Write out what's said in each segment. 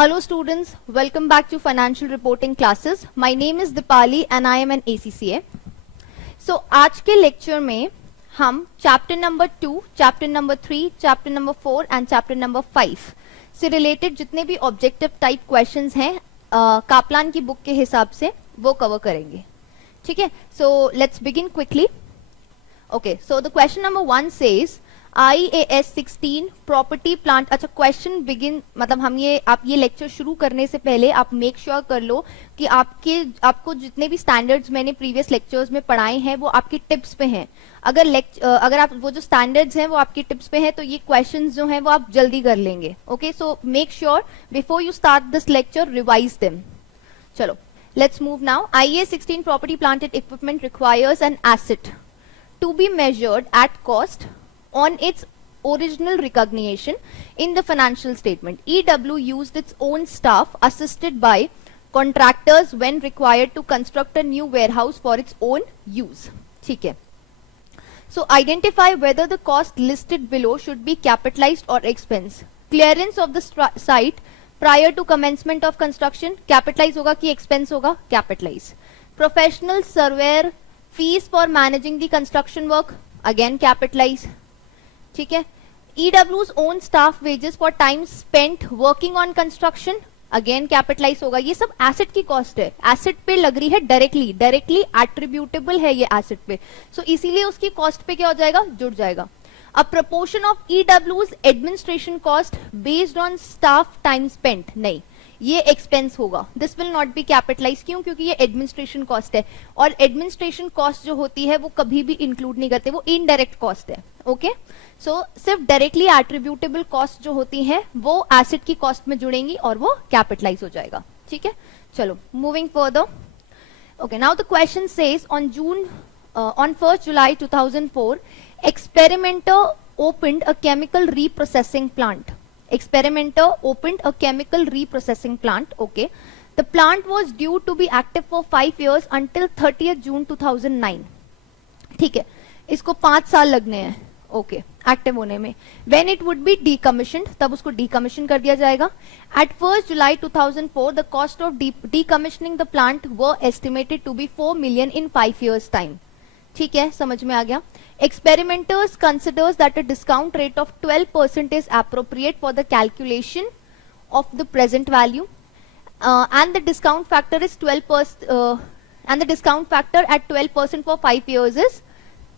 Hello students, welcome back to financial reporting classes. My name is Dipali and I am an ACCA. So आज के lecture में हम chapter number 2, chapter number 3, chapter number 4 and chapter number 5 से related जितने भी objective type questions हैं Kaplan की book के हिसाब से वो कवर करेंगे. ठीक है, so let's begin quickly. Okay, so the question number 1 says IAS 16 property plant. अच्छा, क्वेश्चन बिगिन मतलब आप ये लेक्चर शुरू करने से पहले आप मेक श्योर कर लो कि आपको जितने भी स्टैंडर्ड्स मैंने प्रीवियस लेक्चर्स में पढ़ाए हैं वो आपकी टिप्स पे हैं. अगर आप वो जो स्टैंडर्ड्स हैं वो आपकी टिप्स पे हैं तो ये क्वेश्चंस जो हैं वो आप जल्दी कर लेंगे. Okay, so make sure before you start this lecture revise them. चलो, let's move now. IAS 16 property plant and equipment requires an asset to be measured at cost on its original recognition in the financial statement. EW used its own staff assisted by contractors when required to construct a new warehouse for its own use. ठीक है. So identify whether the cost listed below should be capitalized or expense. Clearance of the site prior to commencement of construction, capitalize होगा कि expense होगा? Capitalize. Professional surveyor fees for managing the construction work, again capitalize. ठीक है. EW's own staff wages for time spent working on construction, again capitalise होगा. ये सब asset की cost है, एसेट पे लग रही है डायरेक्टली एट्रीब्यूटेबल है ये एसेट पे, सो इसीलिए उसकी कॉस्ट पे क्या हो जाएगा, जुड़ जाएगा. A proportion of EW's administration cost based on staff time spent, नहीं, ये एक्सपेंस होगा. This will not be capitalize. क्यों? क्योंकि ये एडमिनिस्ट्रेशन कॉस्ट है और एडमिनिस्ट्रेशन कॉस्ट जो होती है वो कभी भी इंक्लूड नहीं करते, वो इनडायरेक्ट कॉस्ट है. ओके, सो सिर्फ डायरेक्टली एट्रीब्यूटेबल कॉस्ट जो होती है वो एसेट की कॉस्ट में जुड़ेंगी और वो कैपिटलाइज हो जाएगा. ठीक है, चलो moving further. Okay, now the question says on 1st July 2004 experimenter opened a chemical reprocessing plant. Experimenter opened a chemical reprocessing plant. Okay, the plant was due to be active for 5 years until 30th June 2009. ठीक है, इसको 5 साल लगने हैं. Okay, active होने में. When it would be decommissioned, तब उसको decommission कर दिया जाएगा. At 1st July 2004, the cost of decommissioning the plant were estimated to be 4 million in 5 years time. ठीक है, समझ में आ गया. Experimenters considers that a discount rate of 12% is appropriate for the calculation of the present value, and the discount factor is 12%, and the discount factor at 12% for 5 years is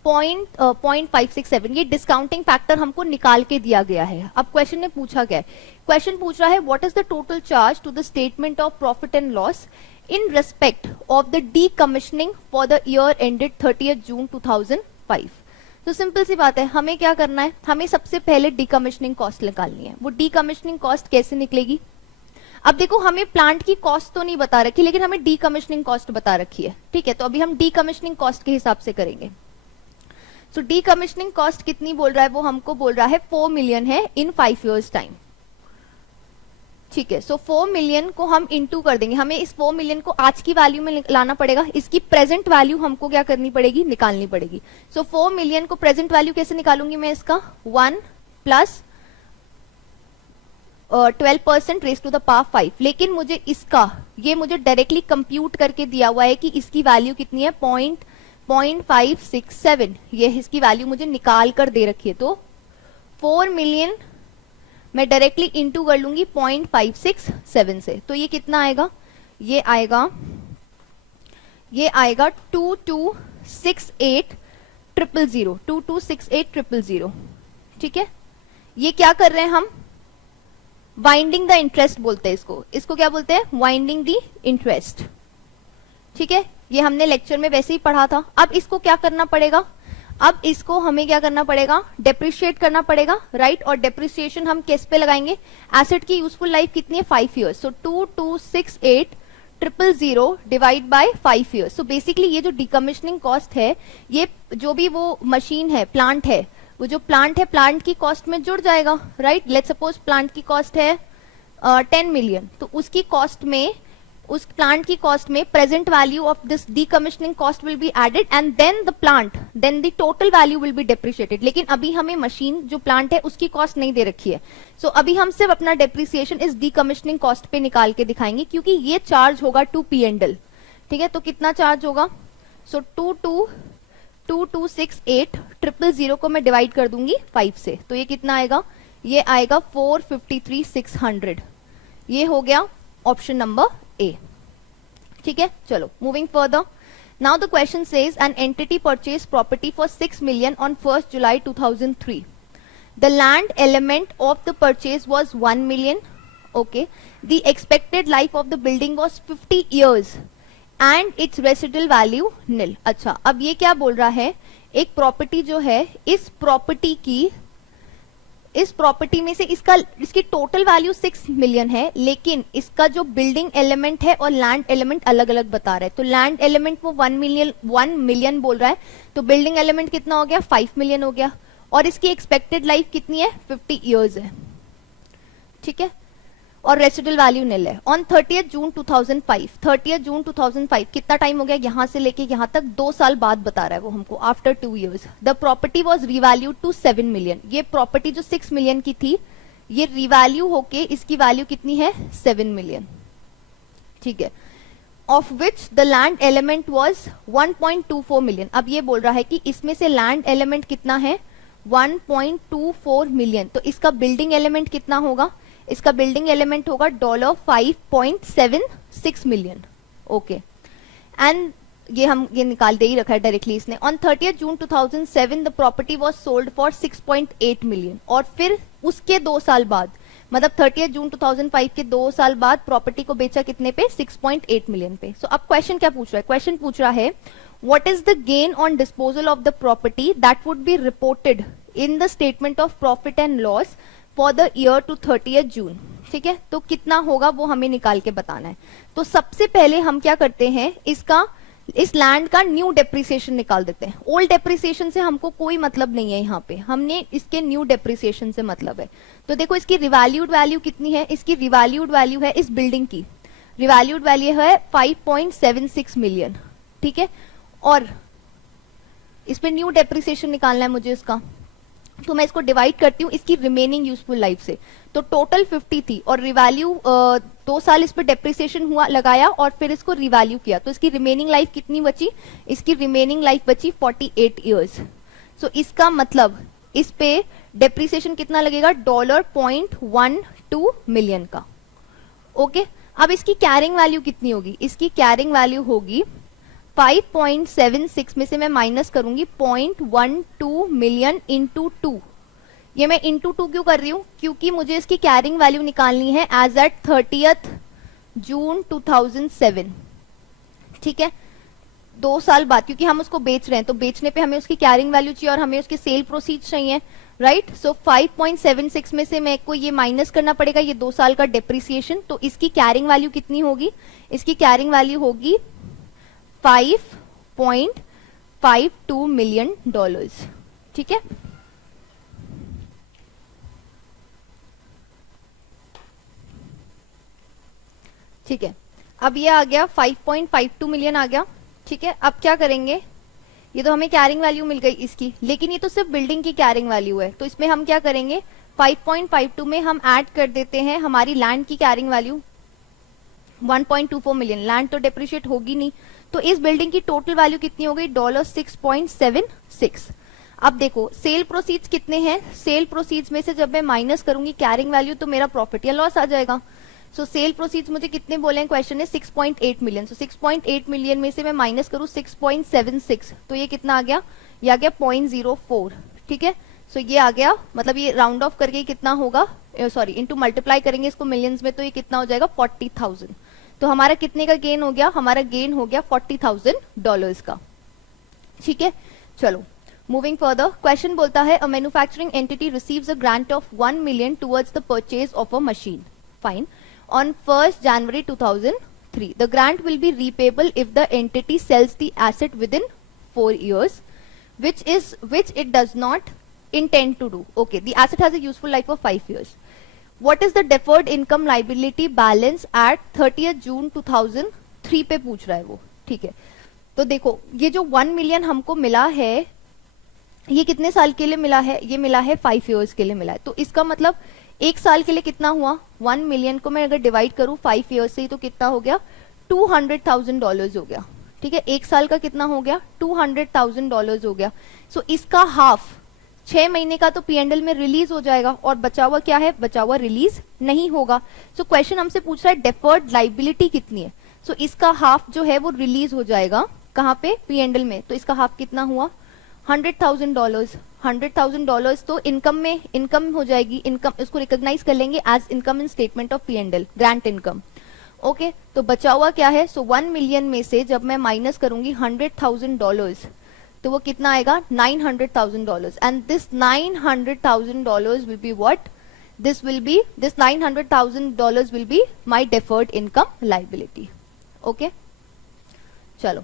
0.567. ये discounting factor हमको निकाल के दिया गया है. अब question में पूछा गया है, क्वेश्चन पूछ रहा है what is the total charge to the statement of profit and loss in respect of the decommissioning for the year ended 30th June 2005. तो सिंपल सी बात है, हमें क्या करना है, हमें सबसे पहले decommissioning कॉस्ट निकालनी है. वो decommissioning कॉस्ट कैसे निकलेगी? अब देखो, हमें प्लांट की कॉस्ट तो नहीं बता रखी लेकिन हमें decommissioning कॉस्ट बता रखी है. ठीक है, तो अभी हम decommissioning कॉस्ट के हिसाब से करेंगे. सो decommissioning कॉस्ट कितनी बोल रहा है, वो हमको बोल रहा है 4 मिलियन है इन 5 years टाइम. ठीक है, सो 4 मिलियन को हम इनटू कर देंगे. हमें इस 4 मिलियन को आज की वैल्यू में लाना पड़ेगा, इसकी प्रेजेंट वैल्यू हमको क्या करनी पड़ेगी, निकालनी पड़ेगी. सो 4 मिलियन को प्रेजेंट वैल्यू कैसे निकालूंगी मैं, इसका 1 plus 12% raise to the power 5. लेकिन मुझे इसका ये मुझे डायरेक्टली कंप्यूट करके दिया हुआ है कि इसकी वैल्यू कितनी है, 0.567. ये इसकी वैल्यू मुझे निकाल कर दे रखी है. तो 4 मिलियन मैं डायरेक्टली इंटू कर लूंगी 0.567 से. तो ये कितना आएगा, ये आएगा 2268,000. ठीक है, ये क्या कर रहे हैं हम, वाइंडिंग द इंटरेस्ट बोलते हैं इसको क्या बोलते हैं, वाइंडिंग द इंटरेस्ट. ठीक है, ये हमने लेक्चर में वैसे ही पढ़ा था. अब इसको क्या करना पड़ेगा, अब इसको हमें क्या करना पड़ेगा, डेप्रिशिएट करना पड़ेगा, राइट. और डेप्रिसिएशन हम किस पे लगाएंगे, एसेट की यूजफुल लाइफ कितनी है, 5 years. So 2268,000 divide by 5 years. So basically ये जो डिकमिशनिंग कॉस्ट है, ये जो भी वो मशीन है, प्लांट है, वो जो प्लांट है प्लांट की कॉस्ट में जुड़ जाएगा, राइट. लेट्स सपोज प्लांट की कॉस्ट है 10 मिलियन, तो उसकी कॉस्ट में, उस प्लांट की कॉस्ट में present value of this decommissioning cost will be added and then the total value will be depreciated. लेकिन अभी हमें मशीन जो प्लांट है उसकी कॉस्ट नहीं दे रखी है, सो अभी हम सिर्फ अपना डेप्रिसिएशन इस डीकमिशनिंग कॉस्ट पे निकाल के दिखाएंगे, क्योंकि ये चार्ज होगा टू P&L, ठीक है। तो कितना चार्ज होगा, सो 2268 000 को मैं डिवाइड कर दूंगी 5 से, तो ये कितना आएगा, ये आएगा 453,600। ये हो गया ऑप्शन नंबर ए, ठीक है। चलो moving further, now the question says an entity purchase property for 6 million on 1st July 2003. The land element of the purchase was 1 million. Okay. The expected life of the building was 50 years and its residual value nil. अच्छा, अब ये क्या बोल रहा है, एक property जो है, इस प्रॉपर्टी में से इसकी टोटल वैल्यू 6 मिलियन है, लेकिन इसका जो बिल्डिंग एलिमेंट है और लैंड एलिमेंट अलग अलग बता रहा है। तो लैंड एलिमेंट वो 1 मिलियन बोल रहा है, तो बिल्डिंग एलिमेंट कितना हो गया, 5 मिलियन हो गया, और इसकी एक्सपेक्टेड लाइफ कितनी है, 50 इयर्स है, ठीक है, और रेसिडुअल वैल्यू निल है। ऑन 30th June 2005 कितना टाइम हो गया, यहां से लेके यहां तक 2 साल बाद बता रहा है वो हमको, after 2 years the property was revalued to 7 million। ये प्रॉपर्टी जो 6 मिलियन की थी, ये रिवैल्यू होके इसकी वैल्यू कितनी है, 7 मिलियन, ठीक है, of which the land element was 1.24 million. अब ये बोल रहा है कि इसमें से लैंड एलिमेंट कितना है, 1.24 मिलियन, तो इसका बिल्डिंग एलिमेंट कितना होगा, इसका बिल्डिंग एलिमेंट होगा $5.76 मिलियन, ओके। एंड ये निकाल दे ही रखा है डायरेक्टली इसने। On 30th June 2007 the property was sold for 6.8 million, और फिर उसके 2 साल बाद, मतलब 30th June 2005 के 2 साल बाद प्रॉपर्टी को बेचा कितने पे, 6.8 मिलियन पे। सो अब क्वेश्चन क्या पूछ रहा है, क्वेश्चन पूछ रहा है what is the gain on disposal of the property that would be reported in the statement of profit and loss for the year to 30th June, ठीक है। तो कितना होगा वो हमें निकाल के बताना है। तो सबसे पहले हम क्या करते हैं, इस लैंड का न्यू डेप्रिसिएशन निकाल देते हैं। ओल्ड डेप्रिसिएशन से हमको कोई मतलब नहीं है, यहाँ पे हमने इसके न्यू डेप्रिसिएशन से मतलब है। तो देखो इसकी रिवैल्यूड वैल्यू कितनी है, इसकी रिवैल्यूड वैल्यू है, इस बिल्डिंग की रिवैल्यूड वैल्यू है 5.76 मिलियन, ठीक है, और इस पे न्यू डेप्रिसिएशन निकालना है मुझे इसका। तो मैं इसको डिवाइड करती हूँ इसकी रिमेनिंग यूजफुल लाइफ से। तो टोटल 50 थी और रिवैल्यू 2 साल इस पे डेप्रिसिएशन हुआ लगाया और फिर इसको रिवैल्यू किया, तो इसकी रिमेनिंग लाइफ कितनी बची, इसकी रिमेनिंग लाइफ बची 48 इयर्स। सो इसका मतलब इस पे डेप्रिसिएशन कितना लगेगा, $0.12 मिलियन का, ओके। अब इसकी कैरिंग वैल्यू कितनी होगी, इसकी कैरिंग वैल्यू होगी 5.76 में से मैं माइनस करूंगी 0.12 मिलियन इंटू 2। ये मैं इंटू 2 क्यों कर रही हूं, क्योंकि मुझे इसकी कैरिंग वैल्यू निकालनी है एज एट 30th June 2007, ठीक है, 2 साल बाद, क्योंकि हम उसको बेच रहे हैं तो बेचने पे हमें उसकी कैरिंग वैल्यू चाहिए और हमें उसके सेल प्रोसीड्स चाहिए, राइट। सो 5.76 में से मेरे को ये माइनस करना पड़ेगा, ये 2 साल का डेप्रिसिएशन। तो इसकी कैरिंग वैल्यू कितनी होगी, इसकी कैरिंग वैल्यू होगी $5.52 मिलियन, ठीक है। ठीक है, अब ये आ गया 5.52 मिलियन आ गया, ठीक है। अब क्या करेंगे, ये तो हमें कैरिंग वैल्यू मिल गई इसकी, लेकिन ये तो सिर्फ बिल्डिंग की कैरिंग वैल्यू है, तो इसमें हम क्या करेंगे, 5.52 में हम ऐड कर देते हैं हमारी लैंड की कैरिंग वैल्यू 1.24 मिलियन। लैंड तो डेप्रिशिएट होगी नहीं, तो इस बिल्डिंग की टोटल वैल्यू कितनी हो गई, $6.76। अब देखो सेल प्रोसीड्स कितने हैं, सेल प्रोसीड्स में से जब मैं माइनस करूंगी कैरिंग वैल्यू तो मेरा प्रॉफिट या लॉस आ जाएगा। सो सेल प्रोसीड्स मुझे कितने बोले हैं, क्वेश्चन है 6.8 मिलियन। सो 6.8 मिलियन में से मैं माइनस करूं 6.76, तो ये कितना आ गया, ये आ गया 0.04, ठीक है। सो ये आ गया, मतलब ये राउंड ऑफ करके कितना होगा, सॉरी इनटू मल्टीप्लाई करेंगे इसको मिलियंस में, तो ये कितना हो जाएगा 40,000। तो हमारा कितने का गेन हो गया, हमारा गेन हो गया $40,000 का, ठीक है। चलो मूविंग फर्दर, क्वेश्चन बोलता है a manufacturing entity receives a grant of 1 million towards the purchase of a machine, fine, on 1st January 2003. The grant will be repayable if the entity sells the asset within 4 years, which it does not intend to do. Okay, the asset has a useful life of 5 years. What is the deferred income liability balance at 30th June 2003 पे पूछ रहा है वो, ठीक है। तो देखो ये जो 1 मिलियन हमको मिला है, ये कितने साल के लिए मिला है, ये मिला है 5 years के लिए मिला है। तो इसका मतलब एक साल के लिए कितना हुआ, 1 मिलियन को मैं अगर डिवाइड करूं 5 ईयर से तो कितना हो गया, $200,000 हो गया। ठीक है, एक साल का कितना हो गया, $200,000 हो गया। सो इसका हाफ 6 महीने का तो P&L में रिलीज हो जाएगा, और बचा हुआ क्या है, बचा हुआ रिलीज नहीं होगा। सो क्वेश्चन हमसे पूछ रहा है डेफर्ड लाइबिलिटी कितनी है। सो इसका हाफ जो है वो रिलीज हो जाएगा कहाँ पे, P&L में। तो इसका हाफ कितना हुआ, $100,000। $100,000 तो इनकम में इनकम हो जाएगी, इनकम इसको रिकॉग्नाइज कर लेंगे as income in statement of P&L, grant income. Okay, तो बचा हुआ क्या है, सो 1 मिलियन में से जब मैं माइनस करूंगी $100,000 तो वो कितना आएगा, $900,000। And this $900,000 will be what, this $900,000 will be my deferred income liability. Okay, चलो।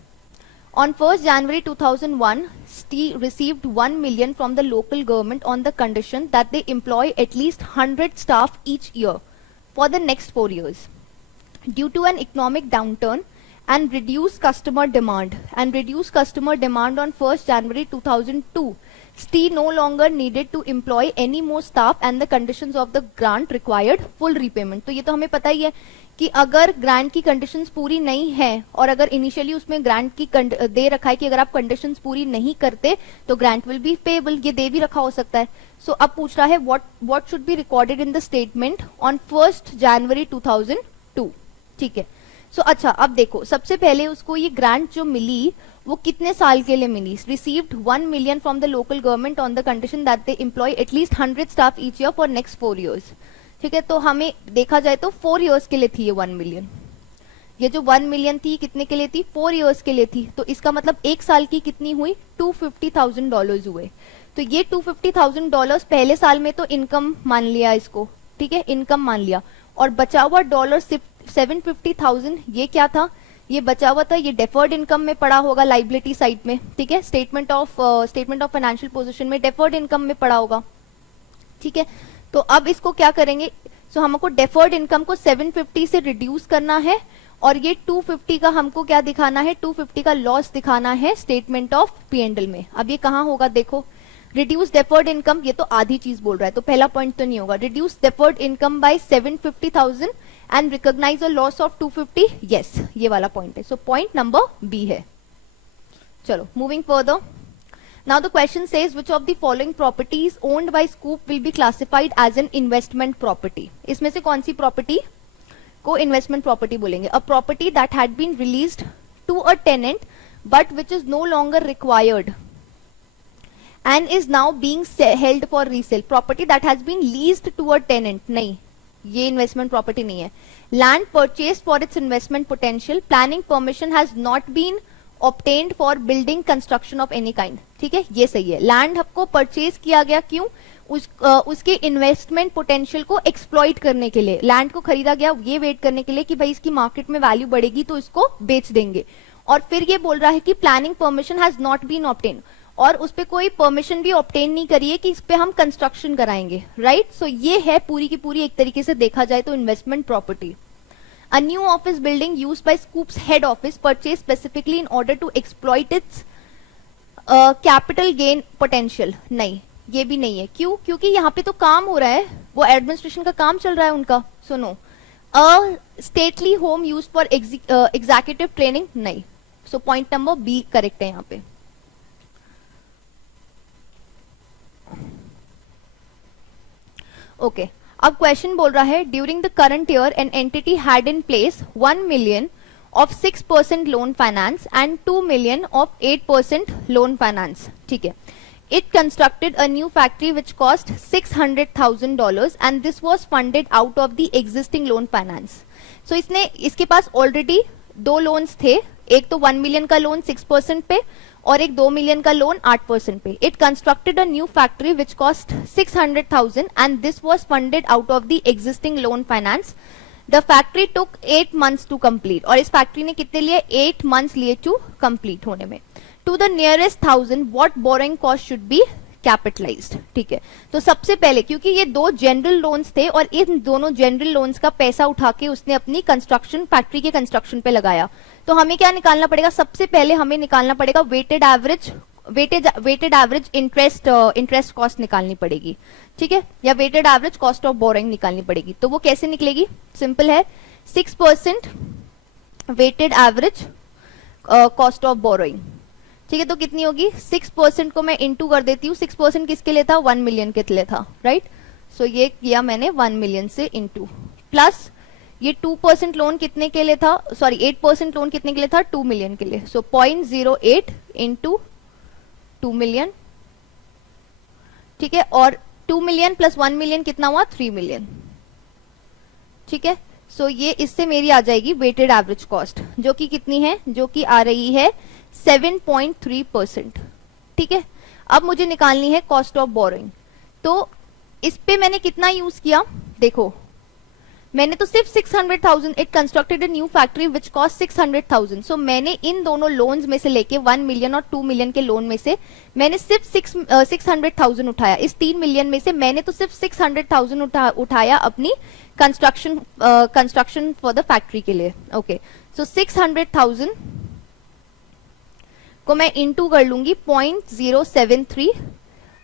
On 1st January 2001, STEE received 1 million from the local government on the condition that they employ at least 100 staff each year for the next 4 years. Due to an economic downturn and reduced customer demand on 1st January 2002, STEE no longer needed to employ any more staff and the conditions of the grant required full repayment. तो ये तो हमें पता ही है कि अगर grant की conditions पूरी नहीं है, और अगर इनिशियली उसमें ग्रांट की दे रखा है कि अगर आप कंडीशंस पूरी नहीं करते तो ग्रांट विल बी पेएबल, ये दे भी रखा हो सकता है। सो अब पूछ रहा है what should be recorded in the statement on 1st January 2002। ठीक है, सो अच्छा, अब देखो, सबसे पहले उसको ये ग्रांट जो मिली वो कितने साल के लिए मिली, received 1 million from the local government on the condition that they employ at least 100 staff each year for next 4 years। ठीक है, तो हमें देखा जाए तो 4 years के लिए थी ये 1 मिलियन। ये जो 1 मिलियन थी कितने के लिए थी, 4 years के लिए थी। तो इसका मतलब एक साल की कितनी हुई, $250,000 हुए। तो ये $250,000 पहले साल में तो इनकम मान लिया इसको, ठीक है, इनकम मान लिया। और बचा हुआ $750,000 ये क्या था, ये बचा हुआ था, ये डेफर्ड इनकम में पड़ा होगा लाइबिलिटी साइड में। ठीक है, स्टेटमेंट ऑफ फाइनेंशियल पोजीशन में डेफर्ड इनकम में पड़ा होगा। ठीक है, तो अब इसको क्या करेंगे, सो हमको डेफर्ड इनकम को 750 से रिड्यूस करना है, और ये 250 का हमको क्या दिखाना है, 250 का लॉस दिखाना है स्टेटमेंट ऑफ P&L में। अब ये कहाँ होगा, देखो, रिड्यूस डेफर्ड इनकम, ये तो आधी चीज बोल रहा है तो पहला पॉइंट तो नहीं होगा। Reduce deferred income by 750,000 and recognise a loss of 250, yes, ये वाला पॉइंट है। सो पॉइंट नंबर बी है। चलो, moving further. Now the question says which of the following properties owned by Scoop will be classified as an investment property? इसमें से कौन सी property को investment property बोलेंगे? A property that had been released to a tenant but which is no longer required and is now being held for resale. Property that has been leased to a tenant, नहीं, ये investment property नहीं है। Land purchased for its investment potential, planning permission has not been obtained for building construction of any kind। ठीक है, ये सही है। Land आपको परचेज किया गया, क्यों, उसके इन्वेस्टमेंट पोटेंशियल को एक्सप्लॉइट करने के लिए लैंड को खरीदा गया, ये वेट करने के लिए कि भाई इसकी मार्केट में वैल्यू बढ़ेगी तो इसको बेच देंगे। और फिर ये बोल रहा है कि planning permission has not been obtain, और उस पर कोई परमिशन भी ऑब्टेन नहीं करी है कि इस पे हम कंस्ट्रक्शन कराएंगे, राइट। सो ये है पूरी की पूरी एक तरीके से देखा जाए तो investment property. A new office building used by Scoop's head office purchased specifically in order to exploit its capital gain potential, नहीं, ये भी नहीं है। क्यों, क्योंकि यहाँ पे तो काम हो रहा है, वो एडमिनिस्ट्रेशन का काम चल रहा है उनका। सुनो, a stately home use for executive training, नहीं। So point number B correct है यहाँ पे। ओके, अब क्वेश्चन बोल रहा है during the current year an entity had in place 1 million of 6% loan finance and 2 million of 8% loan finance. ठीक है, it constructed a new factory which cost $600,000 and this was funded out of the existing loan finance. So इसके पास already 2 loans थे, एक तो 1 million का loan 6% पे और एक 2 million का लोन 8% पे। It constructed a new factory which cost 600,000 and this was funded out of the existing loan finance. The factory took 8 months to complete, और इस फैक्ट्री ने कितने लिए, 8 months लिए टू कंप्लीट होने में। To the nearest 1000 what borrowing cost should be capitalised. ठीक है, तो सबसे पहले क्योंकि ये 2 जनरल लोन्स थे और इन दोनों जनरल लोन्स का पैसा उठा के उसने अपनी कंस्ट्रक्शन फैक्ट्री के कंस्ट्रक्शन पे लगाया, तो हमें क्या निकालना पड़ेगा, सबसे पहले हमें निकालना पड़ेगा weighted average weighted average interest cost निकालनी पड़ेगी, ठीक है, या weighted average cost of borrowing निकालनी पड़ेगी। तो वो कैसे निकलेगी? सिंपल है, 6% weighted average cost of borrowing, ठीक है। तो कितनी होगी? 6% को मैं इंटू कर देती हूँ। 6% किसके लिए था? 1 मिलियन के लिए था, राइट। सो ये किया मैंने 1 मिलियन से इंटू, प्लस ये 2% लोन कितने के लिए था? सॉरी 8% लोन कितने के लिए था? 2 मिलियन के लिए। सो 0.08 इंटू 2 मिलियन, ठीक है। और 2 मिलियन प्लस 1 मिलियन कितना हुआ? 3 मिलियन, ठीक है। सो ये इससे मेरी आ जाएगी वेटेड एवरेज कॉस्ट, जो कि कितनी है? जो कि आ रही है 7.3%, ठीक है। अब मुझे निकालनी है कॉस्ट ऑफ बोरोइंग। तो इस पे मैंने कितना यूज किया? देखो, मैंने तो सिर्फ 600,000, it constructed a new factory which cost 600,000। सो मैंने इन दोनों लोन्स में से लेके 1 मिलियन और 2 मिलियन के लोन में से मैंने सिर्फ 600,000 उठाया। इस 3 मिलियन में से मैंने तो सिर्फ 600,000 उठाया अपनी कंस्ट्रक्शन फॉर द फैक्ट्री के लिए। ओके, सो 600,000 को मैं इंटू कर लूंगी 0.073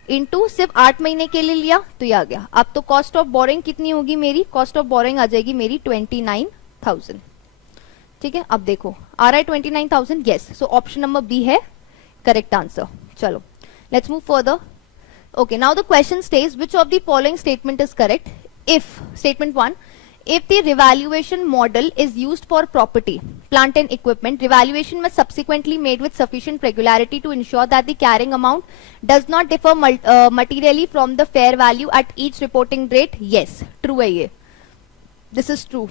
इंटू सिर्फ 8 महीने के लिए लिया, तो ये आ गया। अब तो कॉस्ट ऑफ बोरिंग कितनी होगी मेरी? कॉस्ट ऑफ बोरिंग आ जाएगी मेरी 29,000, ठीक है। अब देखो आ रहा है 29,000, yes. So option number B है करेक्ट आंसर। चलो let's move further. Okay, now the question stage which of the following statement is correct? If statement 1, if the revaluation model is used for property, plant and equipment, revaluation must subsequently made with sufficient regularity to ensure that the carrying amount does not differ materially from the fair value at each reporting date. Yes, true है ये, this is true.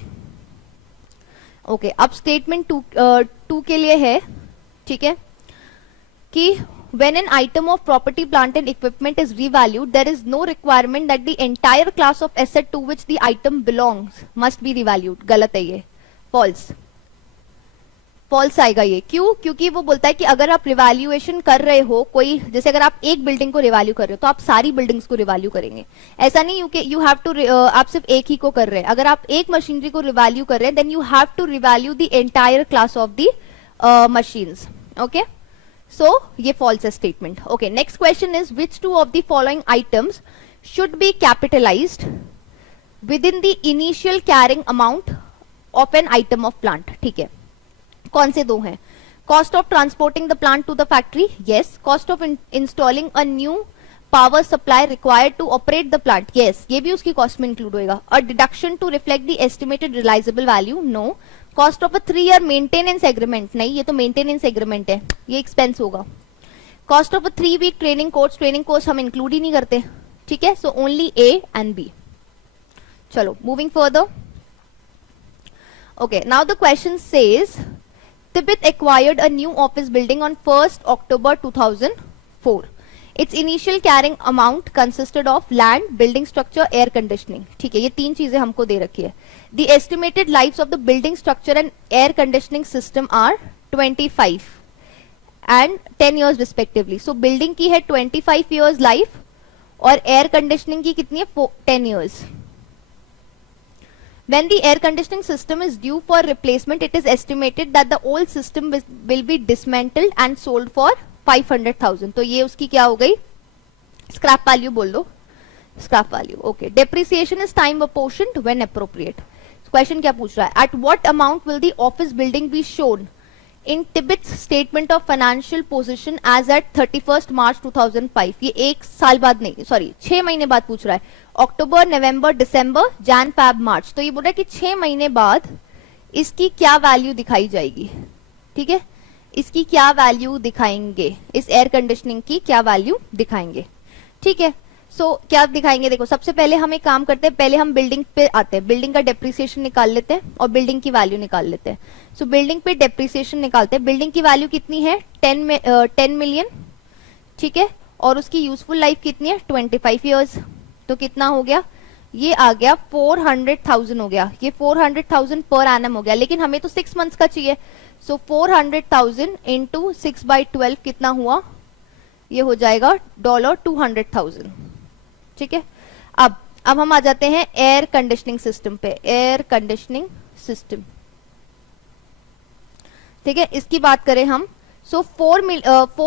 Okay, अब statement 2 के लिए है, ठीक है, कि when an item of property, plant and equipment is revalued, there is no requirement that the entire class of asset to which the item belongs must be revalued. गलत है ये, false. false आएगा ये। क्यों? क्योंकि वो बोलता है कि अगर आप रिवैल्यूएशन कर रहे हो कोई, जैसे अगर आप एक बिल्डिंग को रिवैल्यू कर रहे हो तो आप सारी बिल्डिंग्स को रिवैल्यू करेंगे। ऐसा नहीं यू हैव टू, आप सिर्फ एक ही को कर रहे हैं। अगर आप एक मशीनरी को रिवैल्यू कर रहे हैं then you have to revalue the entire class of the machines. Okay, so ये false statement. Okay, next question is which two of the following items should be capitalized within the initial carrying amount of an item of plant? ठीक है, कौन से दो हैं? Cost of transporting the plant to the factory, yes. Cost of installing a new power supply required to operate the plant, yes. ये भी उसकी cost में include होएगा। A deduction to reflect the estimated realizable value, no. Cost of a 3-year maintenance agreement, नहीं, ये तो maintenance agreement है, ये एक्सपेंस होगा। Cost of a 3-week training course हम इंक्लूड ही नहीं करते, ठीक है। So only A and B. चलो moving further. Okay, now the question says Tibbet acquired a new office building on 1st October 2004. Its initial carrying amount consisted of land, building structure, air conditioning. ठीक है, ये 3 चीजें हमको दे रखी है। The estimated lives of the building structure and air conditioning system are 25 and 10 years respectively. So building की है 25 years life और air conditioning की कितनी है? 10 years. When the air conditioning system is due for replacement, it is estimated that the old system will be dismantled and sold for 500,000. तो ये उसकी क्या हो गई? स्क्रैप वैल्यू बोल दो, scrap value. Okay, depreciation is time apportioned when appropriate. Question क्या पूछ रहा है? At what amount will the office building be shown in Tibbet's statement of financial position as at 31st March 2005? ये एक साल बाद नहीं, सॉरी 6 महीने बाद पूछ रहा है। अक्टूबर, नवंबर, दिसंबर, जैन, फेब, मार्च। तो ये बोल रहा है कि 6 महीने बाद इसकी क्या वैल्यू दिखाई जाएगी, ठीक है, इसकी क्या वैल्यू दिखाएंगे, इस एयर कंडीशनिंग की क्या वैल्यू दिखाएंगे, ठीक है। सो क्या दिखाएंगे? देखो, सबसे पहले हम एक काम करते हैं, पहले हम बिल्डिंग पे आते हैं, बिल्डिंग का डेप्रिसिएशन निकाल लेते हैं और बिल्डिंग की वैल्यू निकाल लेते हैं। सो बिल्डिंग पे डेप्रिसिएशन निकालते हैं। बिल्डिंग की वैल्यू कितनी है? 10 मिलियन, ठीक है, और उसकी यूजफुल लाइफ कितनी है? 25 ईयर्स। तो कितना हो गया? ये आ गया 400,000 हो गया। ये 400,000 पर एनम हो गया, लेकिन हमें तो 6 मंथ्स का चाहिए। सो 400,000 इंटू 6/12 कितना हुआ? ये हो जाएगा $200,000, ठीक है। अब हम आ जाते हैं एयर कंडीशनिंग सिस्टम पे। एयर कंडीशनिंग सिस्टम, ठीक है, इसकी बात करें हम, सो 4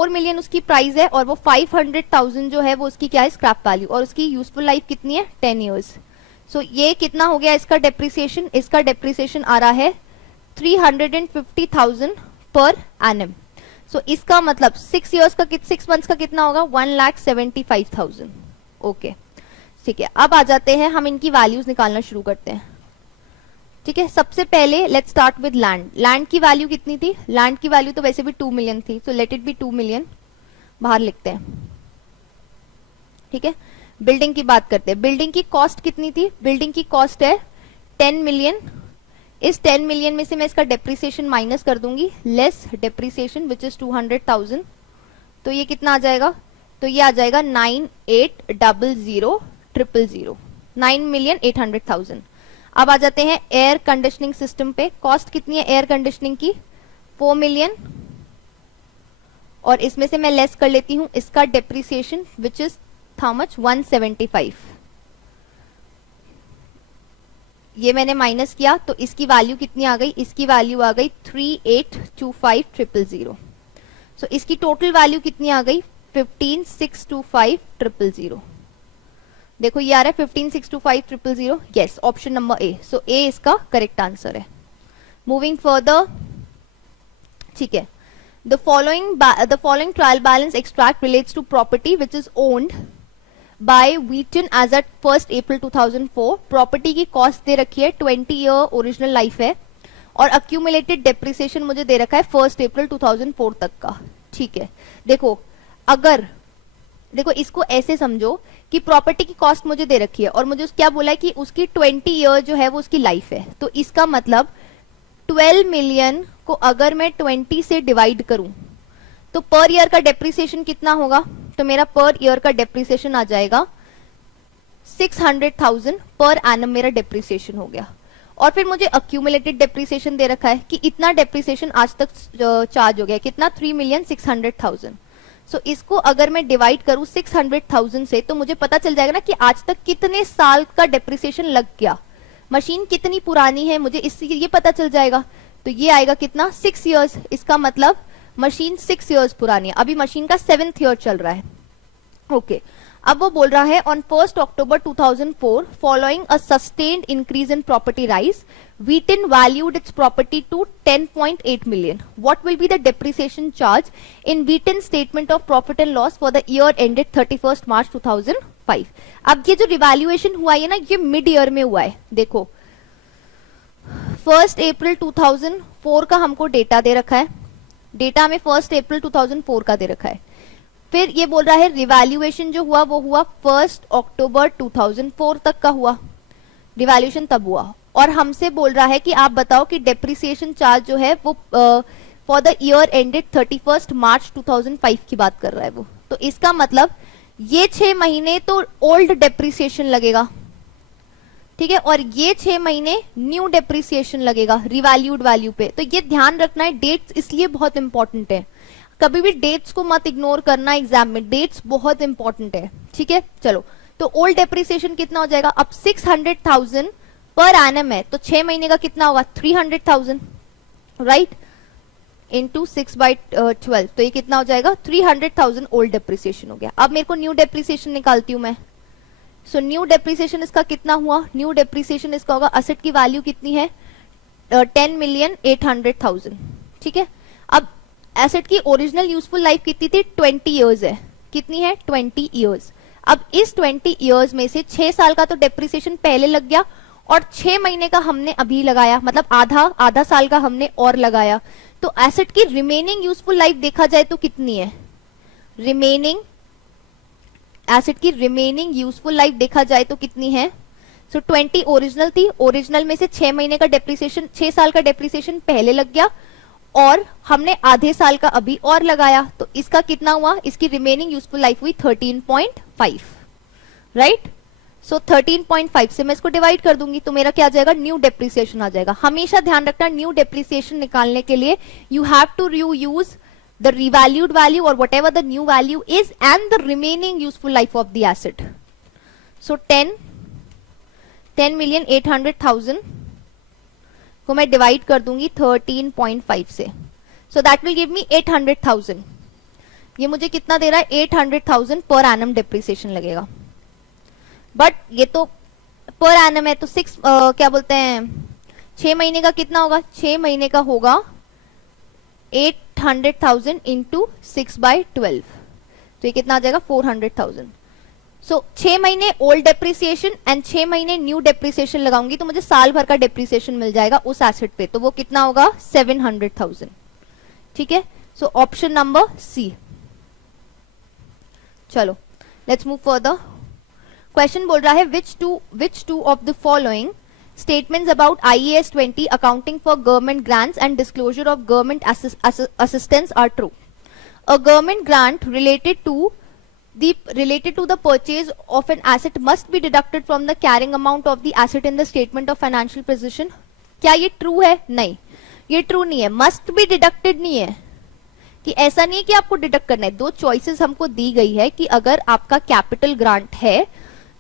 मिलियन उसकी प्राइस है और वो 500,000 जो है वो उसकी क्या है, स्क्रैप वैल्यू, और उसकी यूजफुल लाइफ कितनी है, 10 ईयर्स। सो ये कितना हो गया इसका डेप्रिसिएशन, इसका डेप्रिसिएशन आ रहा है 350,000 पर एनम। सो इसका मतलब 6 ईयर्स का 6 मंथ्स का कितना होगा, 1,75,000। ओके ठीक है, अब आ जाते हैं हम इनकी वैल्यूज निकालना शुरू करते हैं। ठीक है, सबसे पहले let's start with land. Land की वैल्यू कितनी थी, लैंड की वैल्यू तो वैसे भी 2 मिलियन थी, so let it be 2 million, बाहर लिखते हैं। ठीक है, बिल्डिंग की बात करते हैं। बिल्डिंग की कॉस्ट कितनी थी, बिल्डिंग की कॉस्ट है 10 मिलियन। इस 10 मिलियन में से मैं इसका डेप्रिसिएशन माइनस कर दूंगी, लेस डेप्रिसिएशन विच इज 200,000, तो ये कितना आ जाएगा, तो ये आ जाएगा 9,800,000, 9,800,000। अब आ जाते हैं एयर कंडीशनिंग सिस्टम पे। कॉस्ट कितनी है एयर कंडीशनिंग की, 4 मिलियन, और इसमें से मैं लेस कर लेती हूं इसका depreciation which is how much, 175। ये मैंने माइनस किया तो इसकी वैल्यू कितनी आ गई, इसकी वैल्यू आ गई 3825,000। सो इसकी टोटल वैल्यू कितनी आ गई, 15,625,000। देखो ये आ रहा है 15,625,000, यस, ऑप्शन नंबर ए। सो ए इसका करेक्ट आंसर है। मूविंग फर्दर, ठीक है, the following trial balance extract relates to property which is owned by Wheaton as at 1st April 2004। Property की कॉस्ट दे रखी है 20 ईयर ओरिजिनल लाइफ है, और अक्यूमुलेटेड डेप्रिसिएशन मुझे दे रखा है 1st अप्रैल 2004 तक का। ठीक है, देखो अगर देखो इसको ऐसे समझो कि प्रॉपर्टी की कॉस्ट मुझे दे रखी है और मुझे क्या बोला है कि उसकी 20 ईयर जो है वो उसकी लाइफ है, तो इसका मतलब 12 मिलियन को अगर मैं 20 से डिवाइड करूं तो पर ईयर का डेप्रिसिएशन कितना होगा, तो मेरा पर ईयर का डेप्रिसिएशन आ जाएगा 600,000 पर एनम, मेरा डेप्रिसिएशन हो गया। और फिर मुझे अक्यूमुलेटेड डेप्रिसिएशन दे रखा है कि इतना डेप्रिसिएशन आज तक चार्ज हो गया, कितना, 3,600,000। सो इसको अगर मैं डिवाइड करूं 600,000 से तो मुझे पता चल जाएगा ना कि आज तक कितने साल का डेप्रिसिएशन लग गया, मशीन कितनी पुरानी है, मुझे इससे ये पता चल जाएगा। तो ये आएगा कितना, 6 इयर्स। इसका मतलब मशीन 6 इयर्स पुरानी है, अभी मशीन का 7th ईयर चल रहा है। ओके, अब वो बोल रहा है on 1st October 2004 following a sustained increase in property rise Wheaton valued its property to 10.8 million. What will be the depreciation charge in Wheaton's statement of profit and loss for the year ended 31st March 2005? अब ये जो revaluation हुआ है ना, ये mid year में हुआ है। देखो 1st अप्रैल 2004 का हमको डेटा दे रखा है, डेटा हमें 1st अप्रैल 2004 का दे रखा है। फिर ये बोल रहा है रिवैल्यूएशन जो हुआ वो हुआ 1st अक्टूबर 2004 तक का हुआ, रिवैल्यूएशन तब हुआ। और हमसे बोल रहा है कि आप बताओ कि डेप्रिसिएशन चार्ज जो है वो for the year ended 31st मार्च 2005 की बात कर रहा है वो। तो इसका मतलब ये 6 महीने तो ओल्ड डेप्रिसिएशन लगेगा, ठीक है, और ये 6 महीने न्यू डेप्रिसिएशन लगेगा रिवैल्यूड वैल्यू पे। तो ये ध्यान रखना है, डेट्स इसलिए बहुत इंपॉर्टेंट है, कभी भी डेट्स को मत इग्नोर करना एग्जाम में, डेट्स बहुत इंपॉर्टेंट है। ठीक है, चलो, तो ओल्ड डेप्रिसिएशन कितना हो जाएगा, अब 600,000 पर एनम है तो 6 महीने का कितना होगा, 300,000, राइट, इंटू 6/12, तो ये कितना हो जाएगा, 300,000 ओल्ड डेप्रिसिएशन हो गया। अब मेरे को न्यू डेप्रिसिएशन निकालती हूं मैं। सो न्यू डेप्रिसिएशन इसका कितना हुआ, न्यू डेप्रिसिएशन इसका होगा, असेट की वैल्यू कितनी है, 10,800,000। ठीक है, अब एसेट की ओरिजिनल यूजफुल लाइफ कितनी थी, 20 इयर्स है, कितनी है, 20 इयर्स। अब इस 20 इयर्स में से 6 साल का तो डेप्रिसिएशन पहले लग गया और 6 महीने का हमने अभी लगाया, मतलब आधा साल का हमने और लगाया। तो एसेट की रिमेनिंग यूजफुल लाइफ देखा जाए तो कितनी है, रिमेनिंग एसेट की रिमेनिंग यूजफुल लाइफ देखा जाए तो कितनी है। सो 20 ओरिजिनल थी, ओरिजिनल में से 6 महीने का डेप्रिसिएशन, 6 साल का डेप्रिसिएशन पहले लग गया और हमने आधे साल का अभी और लगाया, तो इसका कितना हुआ, इसकी रिमेनिंग यूजफुल लाइफ हुई 13.5, राइट। सो 13.5 से मैं इसको डिवाइड कर दूंगी तो मेरा क्या आ जाएगा, न्यू डेप्रिसिएशन आ जाएगा। हमेशा ध्यान रखना, न्यू डेप्रिसिएशन निकालने के लिए you have to use the revalued value और whatever the new value is and the remaining useful life of the asset. So 10,800,000 को मैं डिवाइड कर दूंगी 13.5 से। So that will give me 800,000. ये मुझे कितना दे रहा है? 800,000 पर एनम डेप्रिसिएशन लगेगा. बट ये तो पर एनम है, तो क्या बोलते हैं, 6 महीने का कितना होगा? 6 महीने का होगा 800,000 इंटू 6/12. तो ये कितना आ जाएगा? 400,000. सो 6 महीने ओल्ड डेप्रिसिएशन एंड 6 महीने न्यू डेप्रिसिएशन लगाऊंगी तो मुझे साल भर का डेप्रिसिएशन मिल जाएगा उस एसेट पे. तो वो कितना होगा? 700,000. ठीक है. So option number C. चलो लेट्स मूव फर्दर. क्वेश्चन बोल रहा है which two of the following statements about IAS 20 accounting for government grants and disclosure of government assistance are true. A government grant related to the purchase of an asset must be deducted from the carrying amount of the asset in the statement of financial position. क्या ये true है? नहीं, ये true नहीं है. Must be deducted नहीं है कि ऐसा नहीं है कि आपको डिडक्ट करना है. दो चॉइसेस हमको दी गई है कि अगर आपका कैपिटल ग्रांट है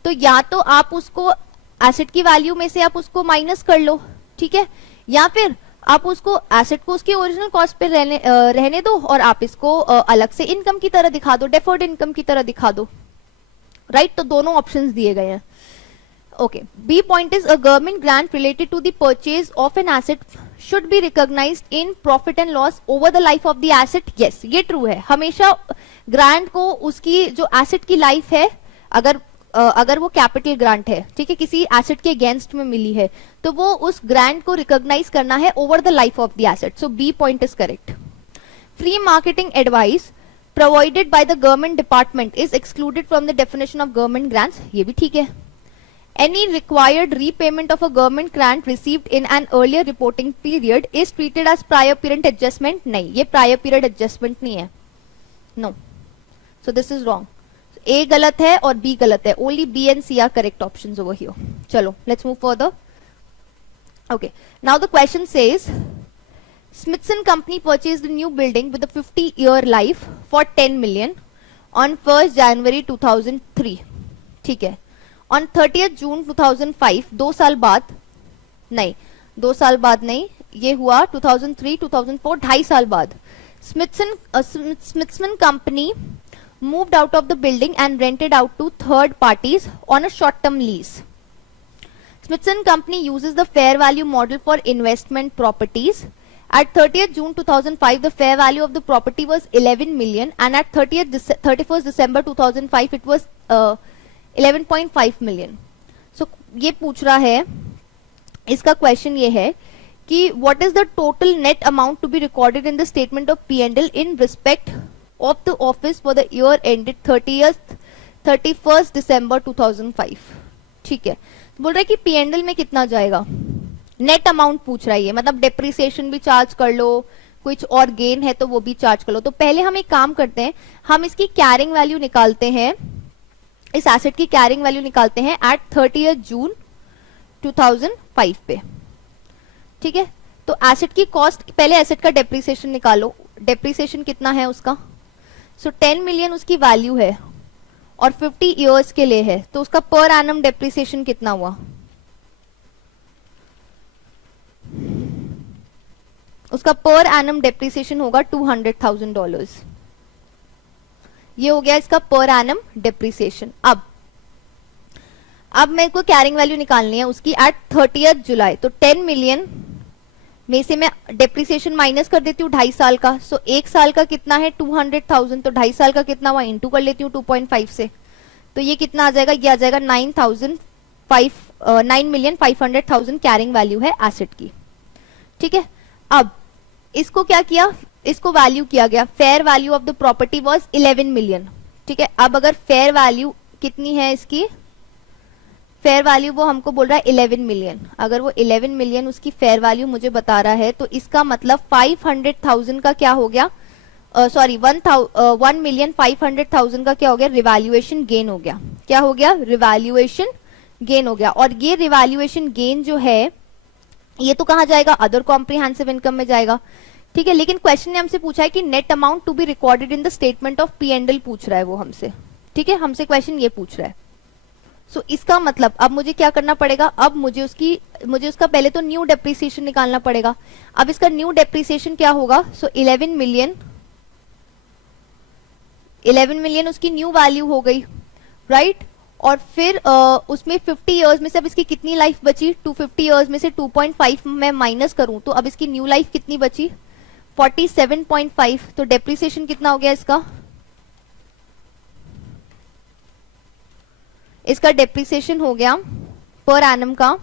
तो या तो आप उसको एसेट की वैल्यू में से आप उसको माइनस कर लो, ठीक है, या फिर आप उसको एसेट को उसके ओरिजिनल कॉस्ट पे रहने दो और आप इसको अलग से इनकम की तरह दिखा दो, डेफर्ड इनकम की तरह दिखा दो. राइट. तो दोनों ऑप्शंस दिए गए हैं. Okay. B point is a government grant related to the purchase of an asset should be recognised in profit and loss over the life of the asset. Yes, ये ट्रू है. हमेशा grant को उसकी जो asset की life है, अगर वो कैपिटल ग्रांट है, ठीक है, किसी एसेट के अगेंस्ट में मिली है, तो वो उस ग्रांट को रिकॉग्नाइज करना है over the life of the asset. So B point is correct. Free marketing advice provided by the government department is excluded from the definition of government grants. ये भी ठीक है. Any required repayment of a government grant received in an earlier reporting period is treated as prior period adjustment. नहीं, ये prior period adjustment नहीं है. No. So this is wrong. A गलत है और B गलत है. Only B and C are correct options over here. चलो, let's move further. Okay. Now the question says, Smithson Company purchased a new building with a 50-year life for 10 million on 1st January 2003. ठीक है. On 30th June 2005, 2 साल बाद नहीं, ये हुआ 2003, 2004, 2.5 साल बाद. Smithson Company moved out of the building and rented out to third parties on a short-term lease. Smithson Company uses the fair value model for investment properties. At 30th June 2005, the fair value of the property was 11 million, and at 31st December 2005, it was 11.5 million. So ये पूछ रहा है, इसका question ये है कि what is the total net amount to be recorded in the statement of P&L in respect of the office for the year ended 31st December 2005. ठीक है. बोल रहा है कि P&L में कितना जाएगा. नेट अमाउंट पूछ रहा है ये, मतलब डेप्रिसिएशन भी चार्ज कर लो, कुछ और गेन है तो वो भी चार्ज कर लो. तो पहले हम एक काम करते हैं, हम इसकी कैरिंग वैल्यू निकालते हैं, इस एसेट की कैरिंग वैल्यू निकालते हैं एट 30th जून 2005 पे. ठीक है. तो एसेट की कॉस्ट, पहले एसेट का डेप्रिसिएशन निकालो. डेप्रिसिएशन कितना है उसका? सो 10 मिलियन उसकी वैल्यू है और 50 इयर्स के लिए है, तो उसका पर एनम डेप्रिसिएशन कितना हुआ? उसका पर एनम डेप्रिसिएशन होगा $200,000. ये हो गया इसका पर एनम डेप्रिसिएशन. अब मेरे को कैरिंग वैल्यू निकालनी है उसकी एट 30th जुलाई. तो 10 मिलियन में से मैं डेप्रिसिएशन माइनस कर देती हूँ 2.5 साल का. सो 1 साल का कितना है? 200,000. तो 2.5 साल का कितना हुआ? इंटू कर लेती हूँ 2.5 से. तो ये कितना आ जाएगा? ये आ जाएगा 9,500,000 कैरिंग वैल्यू है एसेट की. ठीक है. अब इसको क्या किया? इसको वैल्यू किया गया. Fair value of the property was 11 million. ठीक है. अब अगर फेयर वैल्यू कितनी है इसकी? फेयर वैल्यू वो हमको बोल रहा है 11 मिलियन. अगर वो 11 मिलियन उसकी फेयर वैल्यू मुझे बता रहा है, तो इसका मतलब 500,000 का क्या हो गया? 1,500,000 का क्या हो गया? रिवैल्यूएशन गेन हो गया. क्या हो गया? रिवैल्यूएशन गेन हो गया. और ये रिवैल्यूएशन गेन जो है ये तो कहाँ जाएगा? अदर कॉम्प्रिहेंसिव इनकम में जाएगा. ठीक है. लेकिन क्वेश्चन ने हमसे पूछा है कि net amount to be recorded in the statement of P&L पूछ रहा है वो हमसे. ठीक है. हमसे क्वेश्चन ये पूछ रहा है. सो इसका मतलब अब मुझे क्या करना पड़ेगा, अब मुझे उसका पहले तो न्यू डेप्रिसिएशन निकालना पड़ेगा। अब इसका न्यू डेप्रिसिएशन क्या होगा, सो 11 मिलियन उसकी न्यू वैल्यू हो गई, राइट। और फिर उसमें 50 इयर्स में से अब इसकी कितनी लाइफ बची, 250 इयर्स में से 2.5 मैं माइनस करूं तो अब इसकी न्यू लाइफ कितनी बची, 47.5। तो डेप्रिसिएशन कितना हो गया इसका डेप्रिसिएशन हो गया पर एनम का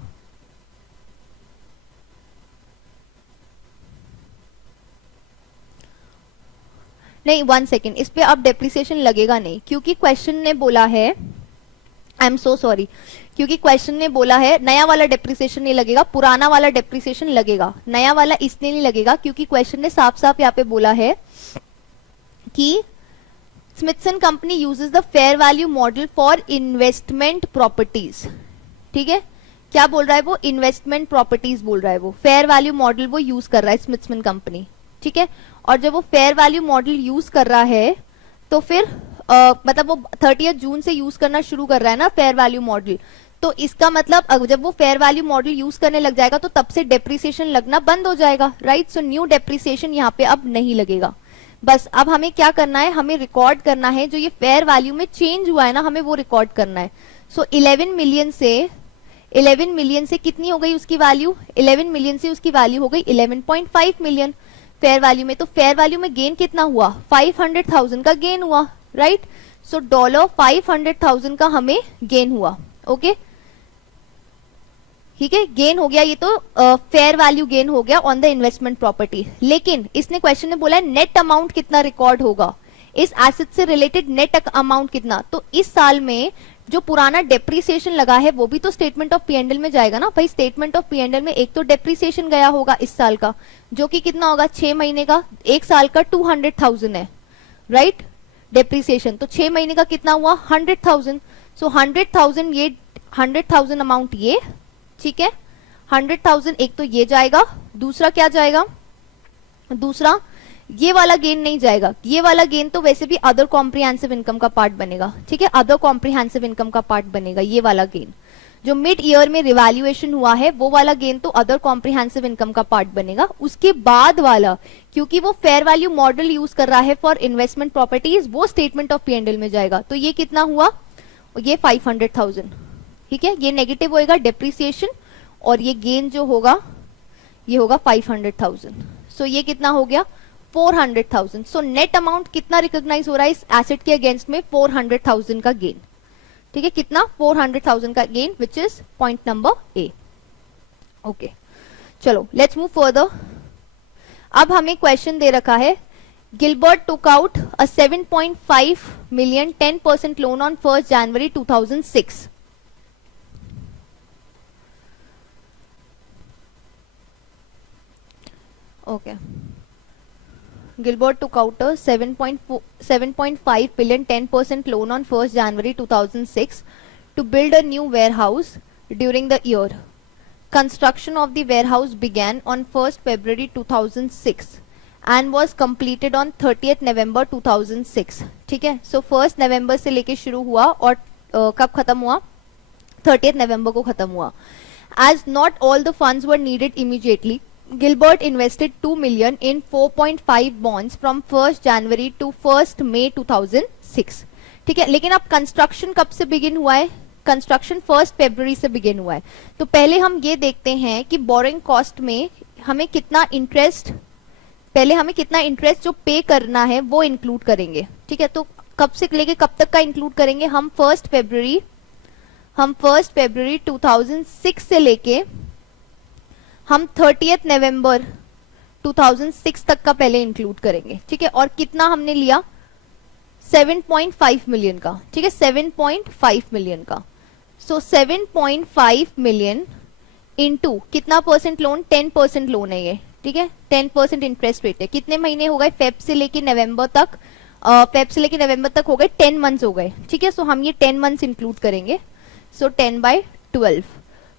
नहीं, 1 सेकेंड, इस पे अब डेप्रिसिएशन लगेगा नहीं, क्योंकि क्वेश्चन ने बोला है, आई एम सो सॉरी, क्योंकि क्वेश्चन ने बोला है नया वाला डेप्रिसिएशन नहीं लगेगा, पुराना वाला डेप्रिसिएशन लगेगा। नया वाला इसलिए नहीं लगेगा क्योंकि क्वेश्चन ने साफ साफ यहाँ पे बोला है कि Smithson company uses the fair value model for investment properties. ठीक है, क्या बोल रहा है वो, इन्वेस्टमेंट प्रॉपर्टीज बोल रहा है, वो फेयर वैल्यू मॉडल वो यूज कर रहा है स्मिथसन कंपनी। ठीक है, और जब वो फेयर वैल्यू मॉडल यूज कर रहा है तो फिर मतलब वो 30 जून से यूज करना शुरू कर रहा है ना फेयर वैल्यू मॉडल, तो इसका मतलब जब वो फेयर वैल्यू मॉडल यूज करने लग जाएगा तो तब से डेप्रिसिएशन लगना बंद हो जाएगा, राइट। सो न्यू डेप्रिसिएशन यहाँ पे अब नहीं लगेगा। बस अब हमें क्या करना है, हमें रिकॉर्ड करना है जो ये फेयर वैल्यू में चेंज हुआ है ना, हमें वो रिकॉर्ड करना है। सो 11 मिलियन से कितनी हो गई उसकी वैल्यू, 11 मिलियन से उसकी वैल्यू हो गई 11.5 मिलियन फेयर वैल्यू में। तो फेयर वैल्यू में गेन कितना हुआ, 500,000 का गेन हुआ, राइट। सो $500,000 का हमें गेन हुआ, ओके ठीक है, गेन हो गया, ये तो फेयर वैल्यू गेन हो गया ऑन द इन्वेस्टमेंट प्रॉपर्टी। लेकिन इसने क्वेश्चन ने बोला है नेट अमाउंट कितना रिकॉर्ड होगा, इस एसेट से रिलेटेड नेट अमाउंट कितना। तो इस साल में जो पुराना डेप्रिसिएशन लगा है वो भी तो statement of P and L में जाएगा ना भाई। Statement of P and L में एक तो डेप्रिसिएशन गया होगा इस साल का, जो कि कितना होगा, 6 महीने का, एक साल का 200,000 है, राइट डेप्रिसिएशन। तो 6 महीने का कितना हुआ, 100,000। सो 100,000 ये 100,000 अमाउंट ये, ठीक है, 100,000 एक तो ये जाएगा, दूसरा क्या जाएगा, दूसरा ये वाला गेन नहीं जाएगा, ये वाला गेन तो वैसे भी अदर कॉम्प्रिहेंसिव इनकम का पार्ट बनेगा, ठीक है, अदर कॉम्प्रिहेंसिव इनकम का पार्ट बनेगा ये वाला गेन। जो मिड ईयर में रिवैल्यूएशन हुआ है वो वाला गेन तो अदर कॉम्प्रिहेंसिव इनकम का पार्ट बनेगा। उसके बाद वाला, क्योंकि वो फेयर वैल्यू मॉडल यूज कर रहा है फॉर इन्वेस्टमेंट प्रॉपर्टीज, वो statement of P and L में जाएगा। तो ये कितना हुआ, ये 500,000, ठीक है, ये नेगेटिव होएगा डेप्रिसिएशन, और ये गेन जो होगा ये होगा 500,000। सो ये कितना हो गया, 400,000। सो नेट अमाउंट कितना रिकॉग्नाइज हो रहा है इस एसेट के अगेंस्ट में, 400,000 का गेन, ठीक है, कितना, 400,000 का gain, which is point number A. Okay, चलो लेट्स मूव फर्दर। अब हमें क्वेश्चन दे रखा है, Gilbert took out a 7.5 million 10% loan on 1st January 2006. Okay. Gilbert took out a 7.5 billion 10% loan on 1st January 2006 to build a new warehouse during the year. Construction of the warehouse began on 1st February 2006 and was completed on 30th November 2006. ठीक है, so 1st November से लेके शुरू हुआ और कब खत्म हुआ, 30th November को खत्म हुआ. As not all the funds were needed immediately, Gilbert invested 2 million in 4.5 bonds from 1st January to 1st May 2006. ठीक है, लेकिन अब कंस्ट्रक्शन कब से बिगिन हुआ है, कंस्ट्रक्शन 1st February से बिगिन हुआ है. तो पहले हम ये देखते हैं कि बोरिंग कॉस्ट में हमें कितना इंटरेस्ट, पहले हमें कितना इंटरेस्ट जो पे करना है वो इंक्लूड करेंगे. ठीक है, तो कब से लेके कब तक का इंक्लूड करेंगे, हम 1st February 2006 से लेके हम 30th November 2006 तक का पहले इंक्लूड करेंगे. ठीक है, और कितना हमने लिया, 7.5 मिलियन का. ठीक है, 7.5 मिलियन का. सो 7.5 मिलियन इंटू कितना परसेंट लोन, 10% लोन है ये. ठीक है, 10% इंटरेस्ट रेट है. कितने महीने हो गए, फेब से लेके नवंबर तक, फेब से लेके नवंबर तक हो गए 10 मंथ्स हो गए. ठीक है, सो हम ये 10 मंथ्स इंक्लूड करेंगे. सो 10/12,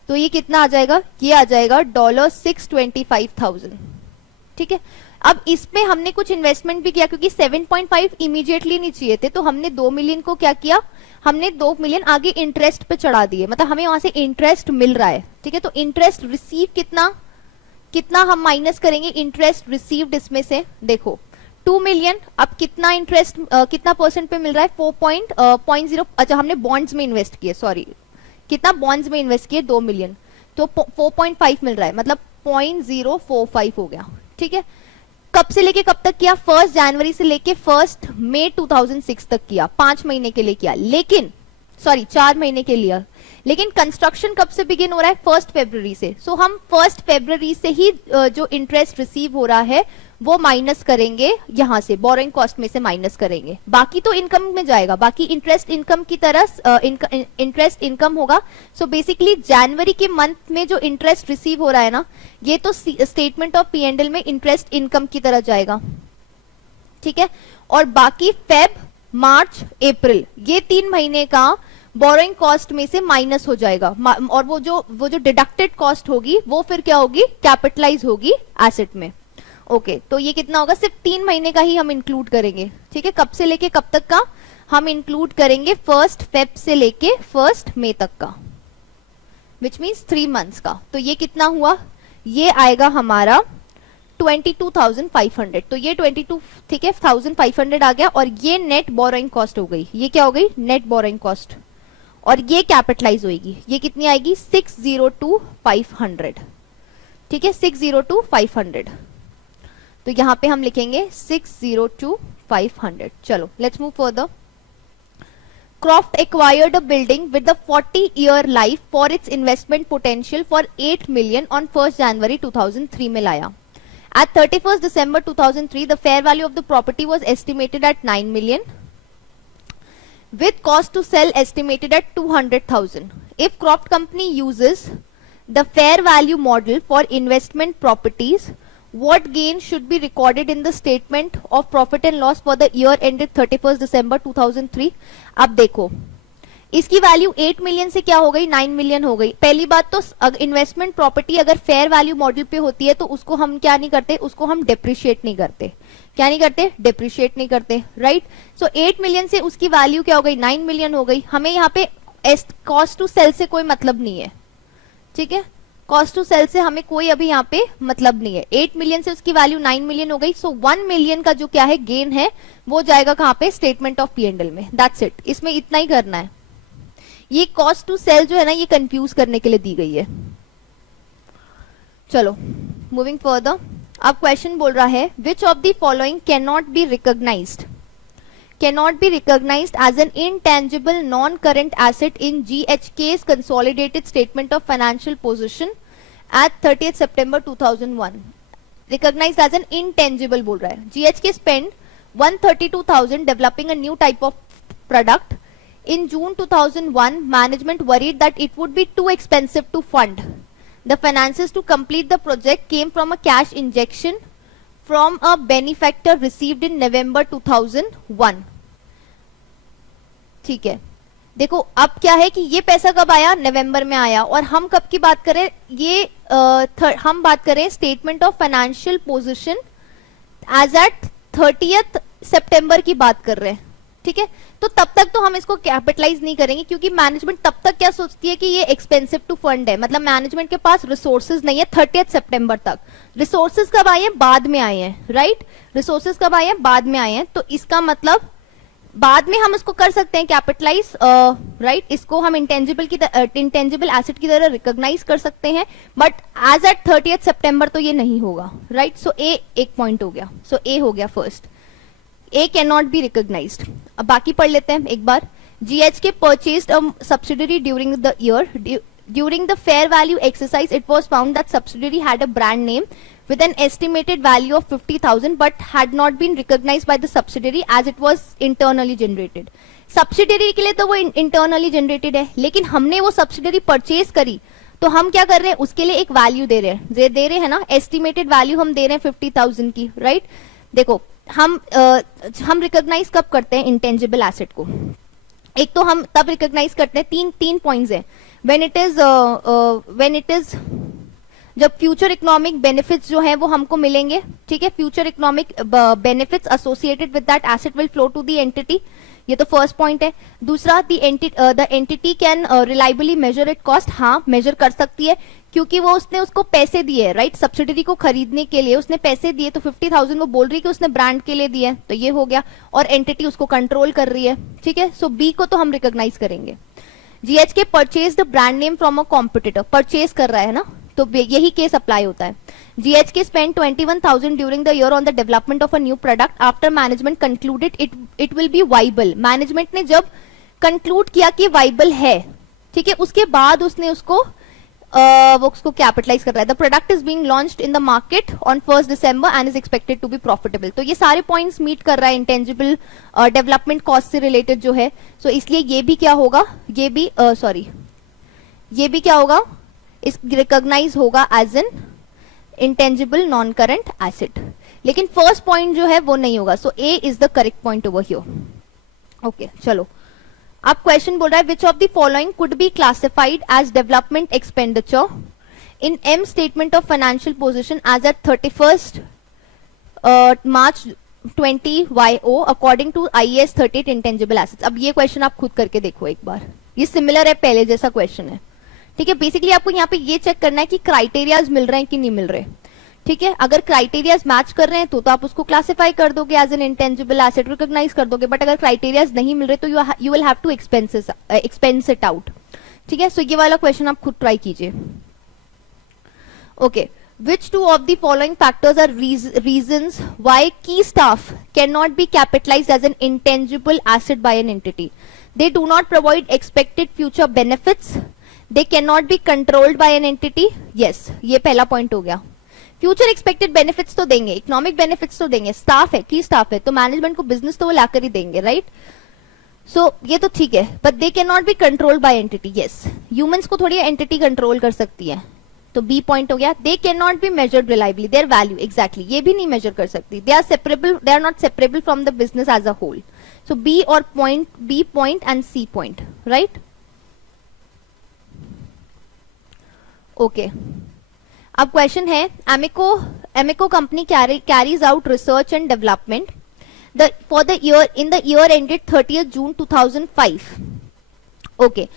तो ये कितना आ जाएगा, ये आ जाएगा $625,000. ठीक है। अब इसमें हमने कुछ इन्वेस्टमेंट भी किया क्योंकि 7.5 इमीडिएटली नहीं चाहिए थे, तो हमने 2 मिलियन को क्या किया, हमने 2 मिलियन आगे इंटरेस्ट पे चढ़ा दिए, मतलब हमें वहां से इंटरेस्ट मिल रहा है, ठीक है। तो इंटरेस्ट रिसीव कितना कितना हम माइनस करेंगे इंटरेस्ट रिसीव्ड इसमें से, देखो 2 मिलियन, अब कितना इंटरेस्ट कितना परसेंट पे मिल रहा है, 4.0, अच्छा हमने बॉन्ड्स में इन्वेस्ट किए, सॉरी कितना बॉन्ड्स में इन्वेस्ट किए 2 मिलियन, तो 4.5 मिल रहा है, मतलब 0.045 हो गया, ठीक है। कब से लेके कब तक किया, 1 जनवरी से लेके 1 मई 2006 तक किया, 5 महीने के लिए किया, लेकिन सॉरी 4 महीने के लिए, लेकिन कंस्ट्रक्शन कब से बिगिन हो रहा है, 1 फरवरी से। सो हम 1 फरवरी से ही जो इंटरेस्ट रिसीव हो रहा है वो माइनस करेंगे, यहां से बोरोइंग कॉस्ट में से माइनस करेंगे, बाकी तो इनकम में जाएगा, बाकी इंटरेस्ट इनकम की तरह इंटरेस्ट इनकम होगा। सो बेसिकली जनवरी के मंथ में जो इंटरेस्ट रिसीव हो रहा है ना, ये तो स्टेटमेंट ऑफ P&L में इंटरेस्ट इनकम की तरह जाएगा, ठीक है। और बाकी फेब, मार्च, अप्रैल, ये 3 महीने का बोरोइंग कॉस्ट में से माइनस हो जाएगा, और वो जो डिडक्टेड कॉस्ट होगी वो फिर क्या होगी, कैपिटलाइज होगी एसेट में। ओके, तो ये कितना होगा, सिर्फ 3 महीने का ही हम इंक्लूड करेंगे, ठीक है। कब से लेके कब तक का हम इंक्लूड करेंगे, 1 फेब से लेके 1 मई तक का, विच मीन्स 3 मंथ्स का। तो ये कितना हुआ, ये आएगा हमारा 22,500, तो ये 22, ठीक है, 1,500 आ गया, और ये नेट बोरोइंग कॉस्ट हो गई, ये क्या हो गई, नेट बोरोइंग कॉस्ट, और ये कैपिटलाइज होगी, ये कितनी आएगी 602,500, ठीक है, 602,500। तो यहां पे हम लिखेंगे 602,500। चलो let's move further. Croft acquired a building with a 40-year life for its investment potential for 8 million on 1st January 2003 में लाया। At 31st December 2003, the fair value of the property was estimated at 9 million, with cost to sell estimated at 200,000. If Croft Company uses the fair value model for investment properties, what gain should be recorded in the statement of profit and loss for the year ended 31st December 2003? अब देखो इसकी value 8 million से क्या हो गई, 9 million हो गई। पहली बात तो इन्वेस्टमेंट प्रॉपर्टी अगर फेयर वैल्यू मॉडल पे होती है तो उसको हम क्या नहीं करते, उसको हम डेप्रिशिएट नहीं करते, क्या नहीं करते, डेप्रिशिएट नहीं करते, राइट। सो 8 मिलियन से उसकी वैल्यू क्या हो गई, 9 मिलियन हो गई। हमें यहाँ पे कॉस्ट टू सेल से कोई मतलब नहीं है, ठीक है, कॉस्ट टू सेल से हमें कोई अभी यहाँ पे मतलब नहीं है। 8 मिलियन से उसकी वैल्यू 9 मिलियन हो गई, सो 1 मिलियन का जो क्या है गेन है वो जाएगा कहाँ पे, स्टेटमेंट ऑफ P&L में, दैट्स इट। इसमें इतना ही करना है। ये कॉस्ट टू सेल जो है ना, ये कंफ्यूज करने के लिए दी गई है। चलो मूविंग फर्दर। अब क्वेश्चन बोल रहा है which of the following can not be recognised, cannot be recognized as an intangible non-current asset in GHK's consolidated statement of financial position at 30th September 2001. Recognized as an intangible बोल रहा है। GHK spent 132,000 developing a new type of product. In June 2001, management worried that it would be too expensive to fund. The finances to complete the project came from a cash injection from a benefactor received in November 2001. ठीक है, देखो अब क्या है कि ये पैसा कब आया, नवंबर में आया, और हम कब की बात करें, ये हम बात करें statement of financial position as at 30th सितंबर की बात कर रहे हैं, ठीक है। तो तब तक तो हम इसको कैपिटलाइज नहीं करेंगे क्योंकि मैनेजमेंट तब तक क्या सोचती है कि ये एक्सपेंसिव टू फंड है, मतलब मैनेजमेंट के पास रिसोर्सेज नहीं है 30th सितंबर तक। रिसोर्सेज कब आए हैं, बाद में आए हैं, राइट। रिसोर्सेज कब आए हैं, बाद में आए हैं, तो इसका मतलब बाद में हम इसको कर सकते हैं कैपिटलाइज, राइट। इसको हम इंटेंजिबल एसेट की तरह रिकॉग्नाइज कर सकते हैं, बट एज एट 30th सितंबर तो ये नहीं होगा, राइट। सो ए एक पॉइंट हो गया, सो ए हो गया first, A can not be recognised. अब बाकी पढ़ लेते हैं एक बार। GHK purchased a subsidiary during the year. During the fair value exercise, it was found that subsidiary had a brand name with an estimated value of 50,000 but had not been recognized by the subsidiary as it was internally generated. Subsidiary के लिए तो वो internally generated है, लेकिन हमने वो subsidiary purchase करी तो हम क्या कर रहे हैं, उसके लिए एक वैल्यू दे रहे हैं ना, एस्टिमेटेड वैल्यू हम दे रहे हैं 50,000 की, राइट। देखो हम रिकॉग्नाइज कब करते हैं इंटेंजिबल एसेट को, एक तो हम तब रिकॉग्नाइज करते हैं, तीन पॉइंट्स हैं। व्हेन इट इज जब फ्यूचर इकोनॉमिक बेनिफिट्स जो है वो हमको मिलेंगे, ठीक है, future economic benefits associated with that asset will flow to the entity, ये तो फर्स्ट पॉइंट है। दूसरा, the entity can reliably measure it cost, हाँ मेजर कर सकती है क्योंकि वो उसने उसको पैसे दिए, राइट, सब्सिडरी को खरीदने के लिए उसने पैसे दिए, तो 50,000 वो बोल रही है कि उसने ब्रांड के लिए दिए, तो ये हो गया, और एंटिटी उसको कंट्रोल कर रही है, ठीक है। सो बी को तो हम रिकॉग्नाइज करेंगे। GHK purchase the brand name from a competitor, purchase कर रहा है ना, तो यही केस अप्लाई होता है। GHK spent 21,000 during the year on the development of a new product. After management concluded it will be viable. Management ने जब conclude किया कि viable है, ठीक है, उसके बाद उसने उसको वो उसको कैपिटलाइज कर रहा है। The product is being launched in the market on 1st December and is expected to be profitable. तो ये सारे पॉइंट्स मीट कर रहा है इंटेंजिबल डेवलपमेंट कॉस्ट से रिलेटेड जो है, सो इसलिए ये भी क्या होगा, ये भी ये भी क्या होगा, इस रिकॉग्नाइज होगा as an intangible non current asset, लेकिन फर्स्ट पॉइंट जो है वो नहीं होगा। So A is the correct point over here. Okay, चलो अब क्वेश्चन बोल रहा है which of the following could be classified as development expenditure in M statement of financial position as at 31st March 20 YO according to IAS 38 intangible assets. अब ये question आप खुद करके देखो एक बार, ये सिमिलर है पहले जैसा क्वेश्चन है, ठीक है। बेसिकली आपको यहाँ पे ये चेक करना है कि क्राइटेरियाज मिल रहे हैं कि नहीं मिल रहे, ठीक है। अगर क्राइटेरियाज मैच कर रहे हैं तो आप उसको क्लासिफाई कर दोगे as an intangible asset, recognise कर दोगे, बट अगर क्राइटेरियाज नहीं मिल रहे तो you will have to expense it out, ठीक है। सो ये वाला क्वेश्चन आप खुद ट्राई कीजिए। Okay, which two of the following factors are reasons why key staff cannot be capitalized as an intangible asset by an entity? They do not provide expected future benefits. They cannot be controlled by an entity. Yes, ये पहला point हो गया। Future expected benefits तो देंगे, economic benefits तो देंगे, staff है, की स्टाफ है, तो मैनेजमेंट को बिजनेस तो वो लाकर ही देंगे, राइट। सो ये तो ठीक है, but they can not be controlled by entity. Yes, humans को थोड़ी एंटिटी कंट्रोल कर सकती है, तो बी पॉइंट हो गया। They can not be measured reliably, their value, exactly, ये भी नहीं मेजर कर सकती। They are separable, they are not separable from the business as a whole. So B और point, B point and C point, right. Okay, अब question है, Amico company carries out research and development for the year in the year ended 30th June 2005. Okay,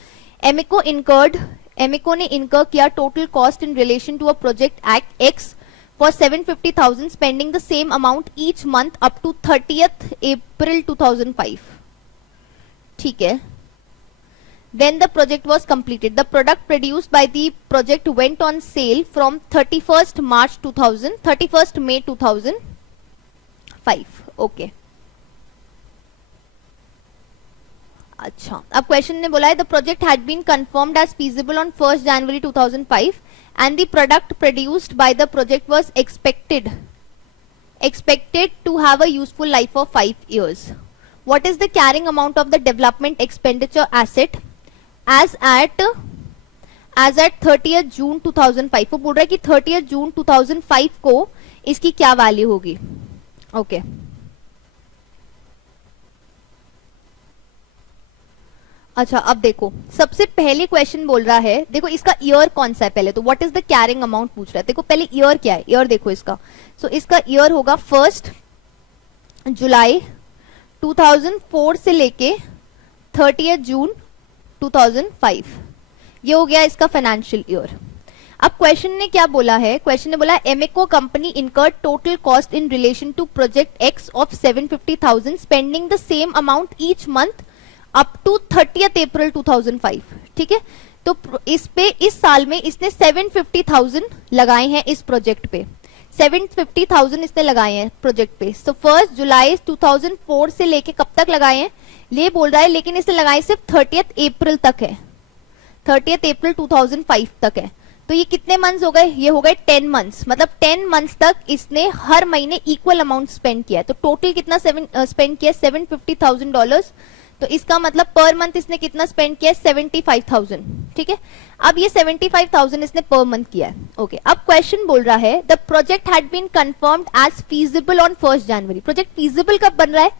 Amico ने incur किया total cost in relation to a project act X for 750,000 spending the same amount each month up to 30th April 2005, ठीक है। When the project was completed, the product produced by the project went on sale from 31st May 2005. Okay. अच्छा, अब question ने बोला है the project had been confirmed as feasible on 1st January 2005 and the product produced by the project was expected to have a useful life of 5 years. What is the carrying amount of the development expenditure asset as at 30th June 2005? वो बोल रहा है कि 30th June 2005 को इसकी क्या value होगी। Okay, अच्छा अब देखो, सबसे पहले क्वेश्चन बोल रहा है, देखो इसका ईयर कौन सा है पहले, तो what is the carrying amount पूछ रहा है। देखो पहले ईयर क्या है, ईयर देखो इसका, सो इसका ईयर होगा 1 जुलाई 2004 से लेके 30th June 2005, ये हो गया इसका फाइनेंशियल ईयर। अब क्वेश्चन ने क्या बोला है, क्वेश्चन ने बोला Amico company incurred total cost in relation to project X of 750,000 spending the same amount each month up to 30th April 2005, ठीक है। तो इस पे इस साल में इसने 750,000 लगाए हैं इस प्रोजेक्ट पे, 750,000 इसने लगाए हैं प्रोजेक्ट पे। तो 1 जुलाई 2004 से लेके कब तक लगाए हैं ये बोल रहा है, लेकिन इसने लगाए सिर्फ 30th April तक है, 30th April 2005 तक है। तो ये कितने मंथ्स हो गए, ये हो गए 10 मंथ्स, मतलब 10 मंथ्स तक इसने हर महीने इक्वल अमाउंट स्पेंड किया है। तो टोटल कितना स्पेंड किया, $750,000। तो इसका मतलब पर मंथ इसने कितना स्पेंड किया, 75,000, ठीक है। अब ये 75,000 इसने पर मंथ किया है। ओके, अब क्वेश्चन बोल रहा है the project had been confirmed as feasible on 1st January। Project feasible कब बन रहा है,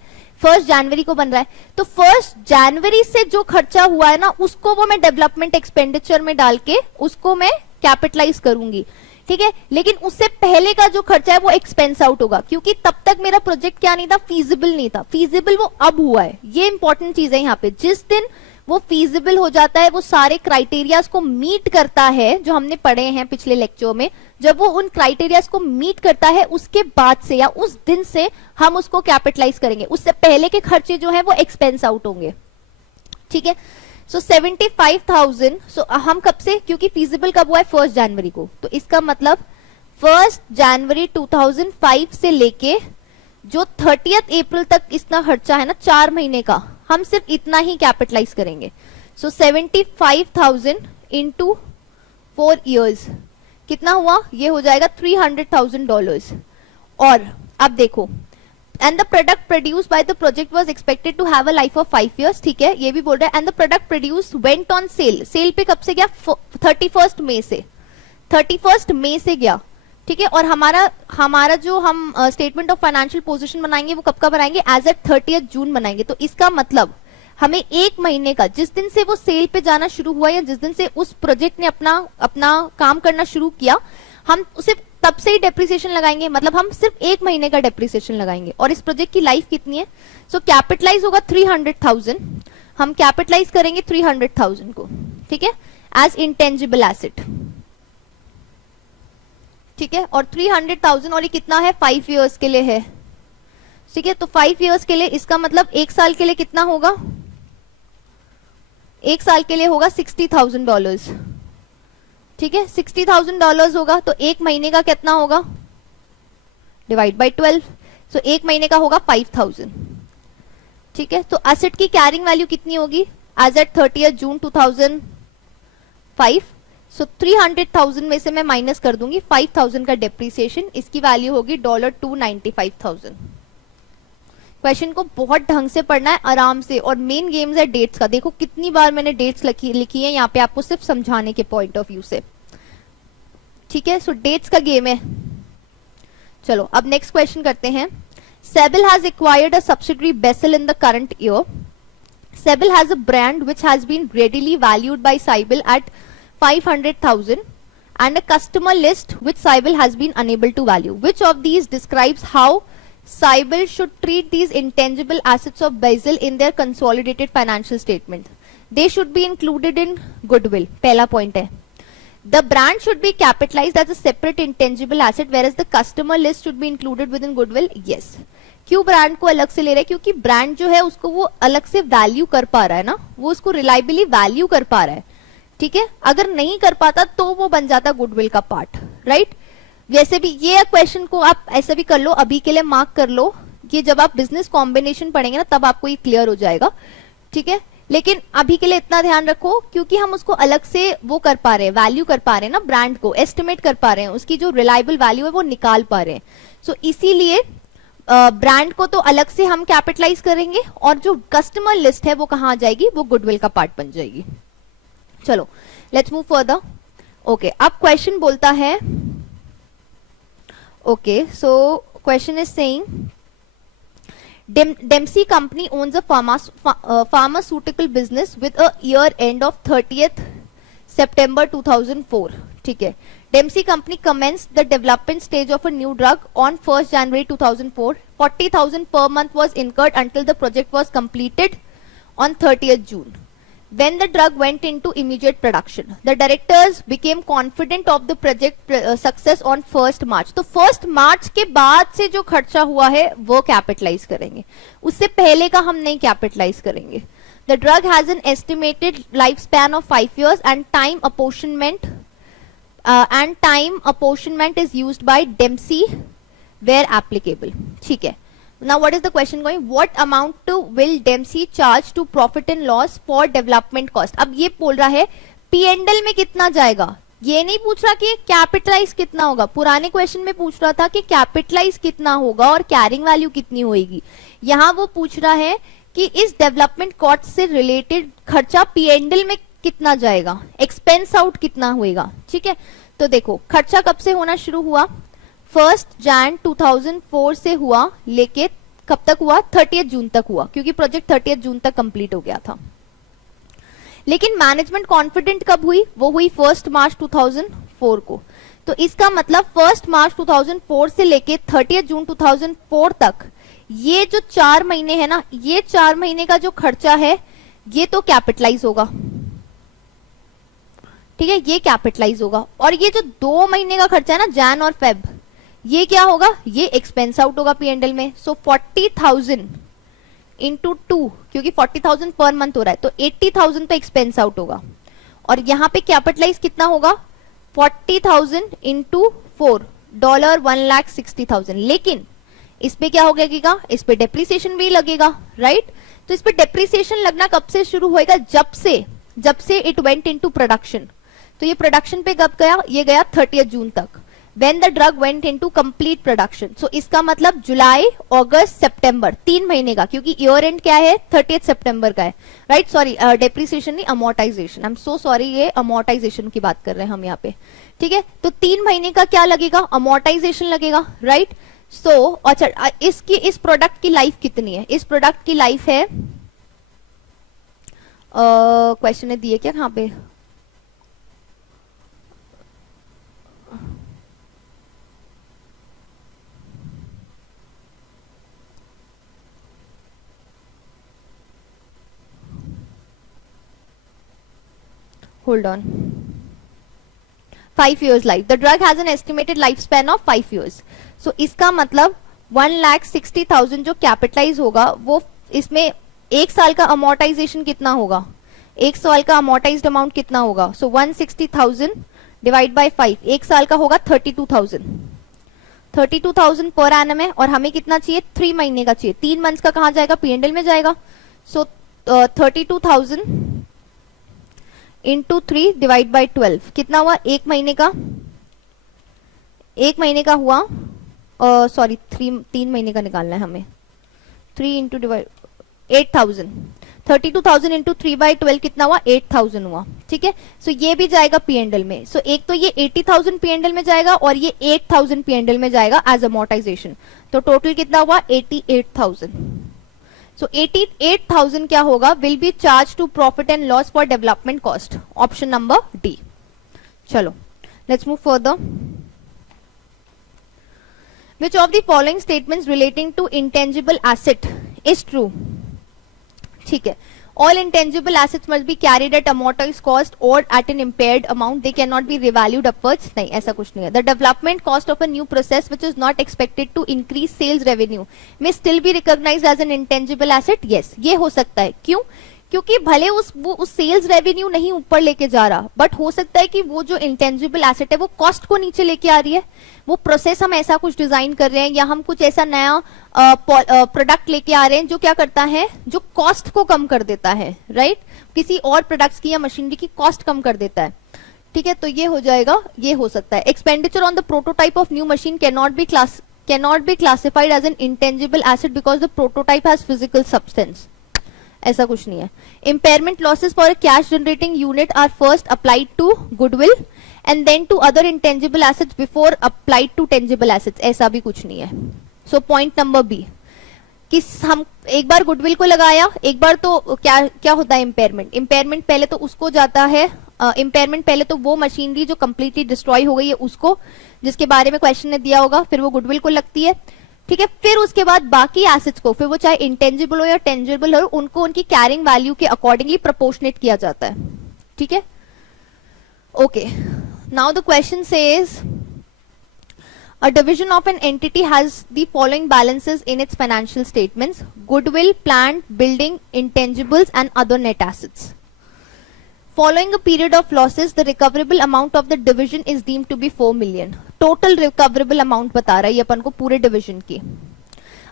1st January को बन रहा है। तो 1st January से जो खर्चा हुआ है ना, उसको वो मैं डेवलपमेंट एक्सपेंडिचर में डाल के उसको मैं कैपिटलाइज करूंगी, ठीक है, लेकिन उससे पहले का जो खर्चा है वो एक्सपेंस आउट होगा, क्योंकि तब तक मेरा प्रोजेक्ट क्या नहीं था, फीजिबल नहीं था। फीजिबल वो अब हुआ है, ये इंपॉर्टेंट चीज है यहाँ पे। जिस दिन वो फीजिबल हो जाता है, वो सारे क्राइटेरियाज को मीट करता है जो हमने पढ़े हैं पिछले लेक्चर में, जब वो उन क्राइटेरियाज को मीट करता है उसके बाद से या उस दिन से हम उसको कैपिटलाइज करेंगे। उससे पहले के खर्चे जो है वो एक्सपेंस आउट होंगे। ठीक है, सो 75,000, सो हम कब से, क्योंकि फीजिबल कब हुआ है, 1 जनवरी को, तो इसका मतलब 1 जनवरी 2005 से लेके जो 30 अप्रैल तक इतना खर्चा है ना, 4 महीने का, हम सिर्फ इतना ही कैपिटलाइज करेंगे। सो 75,000 इंटू 4 ईयर्स कितना हुआ, ये हो जाएगा $300,000। और अब देखो, and the product produce by the project was expected to have a life of 5 years. ठीक है, ये भी बोल रहा है, and the product produce went on sale, sale पे कब से गया, 31 मई से, 31 मई से गया। ठीक है, और हमारा जो हम स्टेटमेंट ऑफ फाइनेंशियल पोजीशन बनाएंगे वो कब का बनाएंगे, एज एट 30 जून बनाएंगे। तो इसका मतलब हमें 1 महीने का, जिस दिन से वो सेल पे जाना शुरू हुआ या जिस दिन से उस प्रोजेक्ट ने अपना काम करना शुरू किया, हम उसे तब से ही डेप्रिसिएशन लगाएंगे, मतलब हम सिर्फ 1 महीने का डेप्रिसिएशन लगाएंगे। और इस प्रोजेक्ट की लाइफ कितनी है, सो कैपिटलाइज होगा 300,000, हम कैपिटलाइज करेंगे 300,000 को, ठीक है, एज इंटेंजिबल एसेट। ठीक है, और 300,000, और ये कितना है, 5 इयर्स के लिए है। ठीक है, तो 5 इयर्स के लिए, इसका मतलब 1 साल के लिए कितना होगा, 1 साल के लिए होगा $60,000। ठीक है, $60,000 होगा, तो 1 महीने का कितना होगा, डिवाइड बाय 12, सो 1 महीने का होगा 5,000। ठीक है, तो एसेट की कैरिंग वैल्यू कितनी होगी, एज एट 30 जून 2005, सो 300,000 में से मैं माइनस कर दूंगी 5,000 का डेप्रिसिएशन, इसकी वैल्यू होगी $295,000। क्वेश्चन को बहुत ढंग से पढ़ना है, आराम से, और मेन गेम्स है डेट्स का। देखो कितनी बार मैंने डेट्स लिखी है यहाँ पे आपको, सिर्फ समझाने के पॉइंट ऑफ व्यू से। ठीक है, सो डेट्स का गेम है। चलो अब नेक्स्ट क्वेश्चन करते हैं। Sybil has acquired a subsidiary Basil in the current year. Sybil has a brand which has been readily valued by Sybil at 500,000 and a customer list which Saibal has been unable to value. Which of these describes how Saibal should treat these intangible assets of Basel in their consolidated financial statement? They should be included in goodwill. पहला point है. The brand should be capitalized as a separate intangible asset, whereas the customer list should be included within goodwill. Yes. क्यों brand को अलग से ले रहे हैं, क्योंकि ब्रांड जो है उसको वो अलग से वैल्यू कर पा रहा है ना, वो उसको रिलायबली वैल्यू कर पा रहा है। ठीक है, अगर नहीं कर पाता तो वो बन जाता गुडविल का पार्ट, राइट। वैसे भी ये क्वेश्चन को आप ऐसे भी कर लो, अभी के लिए मार्क कर लो, ये जब आप बिजनेस कॉम्बिनेशन पढ़ेंगे ना तब आपको ये क्लियर हो जाएगा। ठीक है, लेकिन अभी के लिए इतना ध्यान रखो, क्योंकि हम उसको अलग से वो कर पा रहे हैं, वैल्यू कर पा रहे हैं ना, ब्रांड को एस्टिमेट कर पा रहे हैं, उसकी जो रिलायबल वैल्यू है वो निकाल पा रहे हैं। सो इसीलिए ब्रांड को तो अलग से हम कैपिटलाइज करेंगे, और जो कस्टमर लिस्ट है वो कहाँ आ जाएगी, वो गुडविल का पार्ट बन जाएगी। चलो लेट्स मूव फर्दर। ओके, अब क्वेश्चन बोलता है, okay so question is saying Dempsey company owns a pharmaceutical business with a year end of 30th September 2004. ठीक है, Dempsey company commenced the development stage of a new drug on 1st January 2004. 40,000 per month was incurred until the project was completed on 30th June. When the drug went into immediate production, the directors became confident of the project success on 1st March. तो 1st March के बाद से जो खर्चा हुआ है वो capitalise करेंगे, उससे पहले का हम नहीं कैपिटलाइज करेंगे। The drug has an estimated lifespan of 5 years and time apportionment is used by Dempsey where applicable. ठीक है, now what is the question going, what amount will Dempsey charge to profit and loss for development cost? अब ये बोल रहा है P&L में कितना जाएगा, ये नहीं पूछ रहा कि कैपिटलाइज कितना होगा। पुराने क्वेश्चन में पूछ रहा था कि कैपिटलाइज कितना होगा और कैरिंग वैल्यू कितनी होगी, यहाँ वो पूछ रहा है कि इस डेवलपमेंट कॉस्ट से रिलेटेड खर्चा P&L में कितना जाएगा, एक्सपेंस आउट कितना होएगा। ठीक है, तो देखो खर्चा कब से होना शुरू हुआ, 1 Jan 2004 से हुआ, लेके कब तक हुआ, 30 जून तक हुआ, क्योंकि प्रोजेक्ट 30 जून तक कंप्लीट हो गया था। लेकिन मैनेजमेंट कॉन्फिडेंट कब हुई, वो हुई 1 March 2004 को। तो इसका मतलब 1 मार्च 2004 से लेके 30 जून 2004 तक ये जो 4 महीने है ना, ये 4 महीने का जो खर्चा है ये तो कैपिटलाइज होगा, ठीक है, ये कैपिटलाइज होगा। और ये जो 2 महीने का खर्चा है ना, जैन और फेब, ये क्या होगा, ये एक्सपेंस आउट होगा पीएनडल में। सो 40,000 इंटू 2, क्योंकि 40,000 पर मंथ हो रहा है, तो 80,000 तो एक्सपेंस आउट होगा। और यहाँ पे कैपिटलाइज कितना होगा, 40,000 इंटू 4, $1,60,000। लेकिन इस पे क्या हो गया, इस पे डेप्रिसिएशन भी लगेगा, राइट। तो इस पे डेप्रिसिएशन लगना कब से शुरू होएगा, जब से इट वेंट इनटू प्रोडक्शन। तो ये प्रोडक्शन पे कब गया, ये गया 30 जून तक, when the drug went into complete production। so इसका मतलब जुलाई, अगस्त, सितंबर, 3 महीने का, क्योंकि ईयर एंड क्या है, 30 सितंबर का है, राइट। सॉरी, डेप्रिसिएशन नहीं, amortisation, I am so sorry, ये अमोर्टाइजेशन की बात कर रहे हैं हम यहाँ पे, ठीक है। तो 3 महीने का क्या लगेगा, अमोर्टाइजेशन लगेगा, राइट। सो अच्छा, इस प्रोडक्ट की लाइफ कितनी है, इस प्रोडक्ट की लाइफ है, क्वेश्चन ने दिए क्या कहाँ पे, hold on, 5 years life, the drug has an estimated lifespan of 5 years। so इसका मतलब 1,60,000 जो कैपिटलाइज होगा, वो इसमें 1 साल का अमोर्टाइजेशन कितना होगा, 1 साल का अमोर्टाइज्ड अमाउंट कितना होगा। सो 160,000 डिवाइड बाय 5, 1 साल का होगा 32,000 पर एनम है। और हमें कितना चाहिए, 3 महीने का चाहिए, 3 मंथ्स का कहाँ जाएगा, पीएनडल में जाएगा। सो 32,000 इंटू 3 डिवाइड बाई 12 कितना हुआ, 1 महीने का, 1 महीने का हुआ, सॉरी 3 महीने का निकालना है हमें, 3 इंटू डिवाइड 8,000, 32,000 इंटू 3 बाई 12 कितना हुआ, 8,000 हुआ, ठीक है। सो ये भी जाएगा पीएनडल में। सो एक तो ये 80,000 पीएनडल में जाएगा और ये 8,000 पीएनडल में जाएगा एज अमोर्टाइजेशन। तो टोटल कितना हुआ, 88,000। सो 88,000 क्या होगा, will be charge to profit and loss for development cost, option number D. चलो let's move further. Which of the following statements relating to intangible asset is true? ठीक है, all intangible assets must be carried at amortized cost or at an impaired amount, they cannot be revalued upwards। नहीं, ऐसा कुछ नहीं है। The development cost of a new process which is not expected to increase sales revenue may still be recognized as an intangible asset। yes, ये हो सकता है, क्यों, क्योंकि भले वो सेल्स रेवेन्यू नहीं ऊपर लेके जा रहा, बट हो सकता है कि वो जो इंटेंजिबल एसेट है वो कॉस्ट को नीचे लेके आ रही है। वो प्रोसेस हम ऐसा कुछ डिजाइन कर रहे हैं या हम कुछ ऐसा नया प्रोडक्ट लेके आ रहे हैं जो क्या करता है, जो कॉस्ट को कम कर देता है, राइट। किसी और प्रोडक्ट्स की या मशीनरी की कॉस्ट कम कर देता है, ठीक है। तो ये हो जाएगा, ये हो सकता है। Expenditure on the prototype of new machine cannot be classified as an intangible asset because the prototype has physical substance. ऐसा कुछ नहीं है। Impairment losses for cash generating unit are first applied to goodwill and then to other intangible assets before applied to tangible assets, ऐसा भी कुछ नहीं है। सो point number B, कि हम एक बार गुडविल को लगाया, एक बार तो क्या होता है इम्पेयरमेंट पहले तो उसको जाता है, इम्पेयरमेंट पहले तो वो मशीनरी जो कंप्लीटली डिस्ट्रॉय हो गई है उसको, जिसके बारे में क्वेश्चन ने दिया होगा, फिर वो गुडविल को लगती है, ठीक है। फिर उसके बाद बाकी एसेट्स को, फिर वो चाहे इंटेंजिबल हो या टेंजिबल हो, उनको उनकी कैरिंग वैल्यू के अकॉर्डिंगली प्रोपोर्शनेट किया जाता है, ठीक है। Okay, now the question says a division of an entity has the following balances in its financial statements: goodwill, plant, building, intangibles and other net assets. Following a period of losses, the recoverable amount of the division is deemed to be 4 million. Total recoverable amount बता रहा है ये अपन को पूरे division की।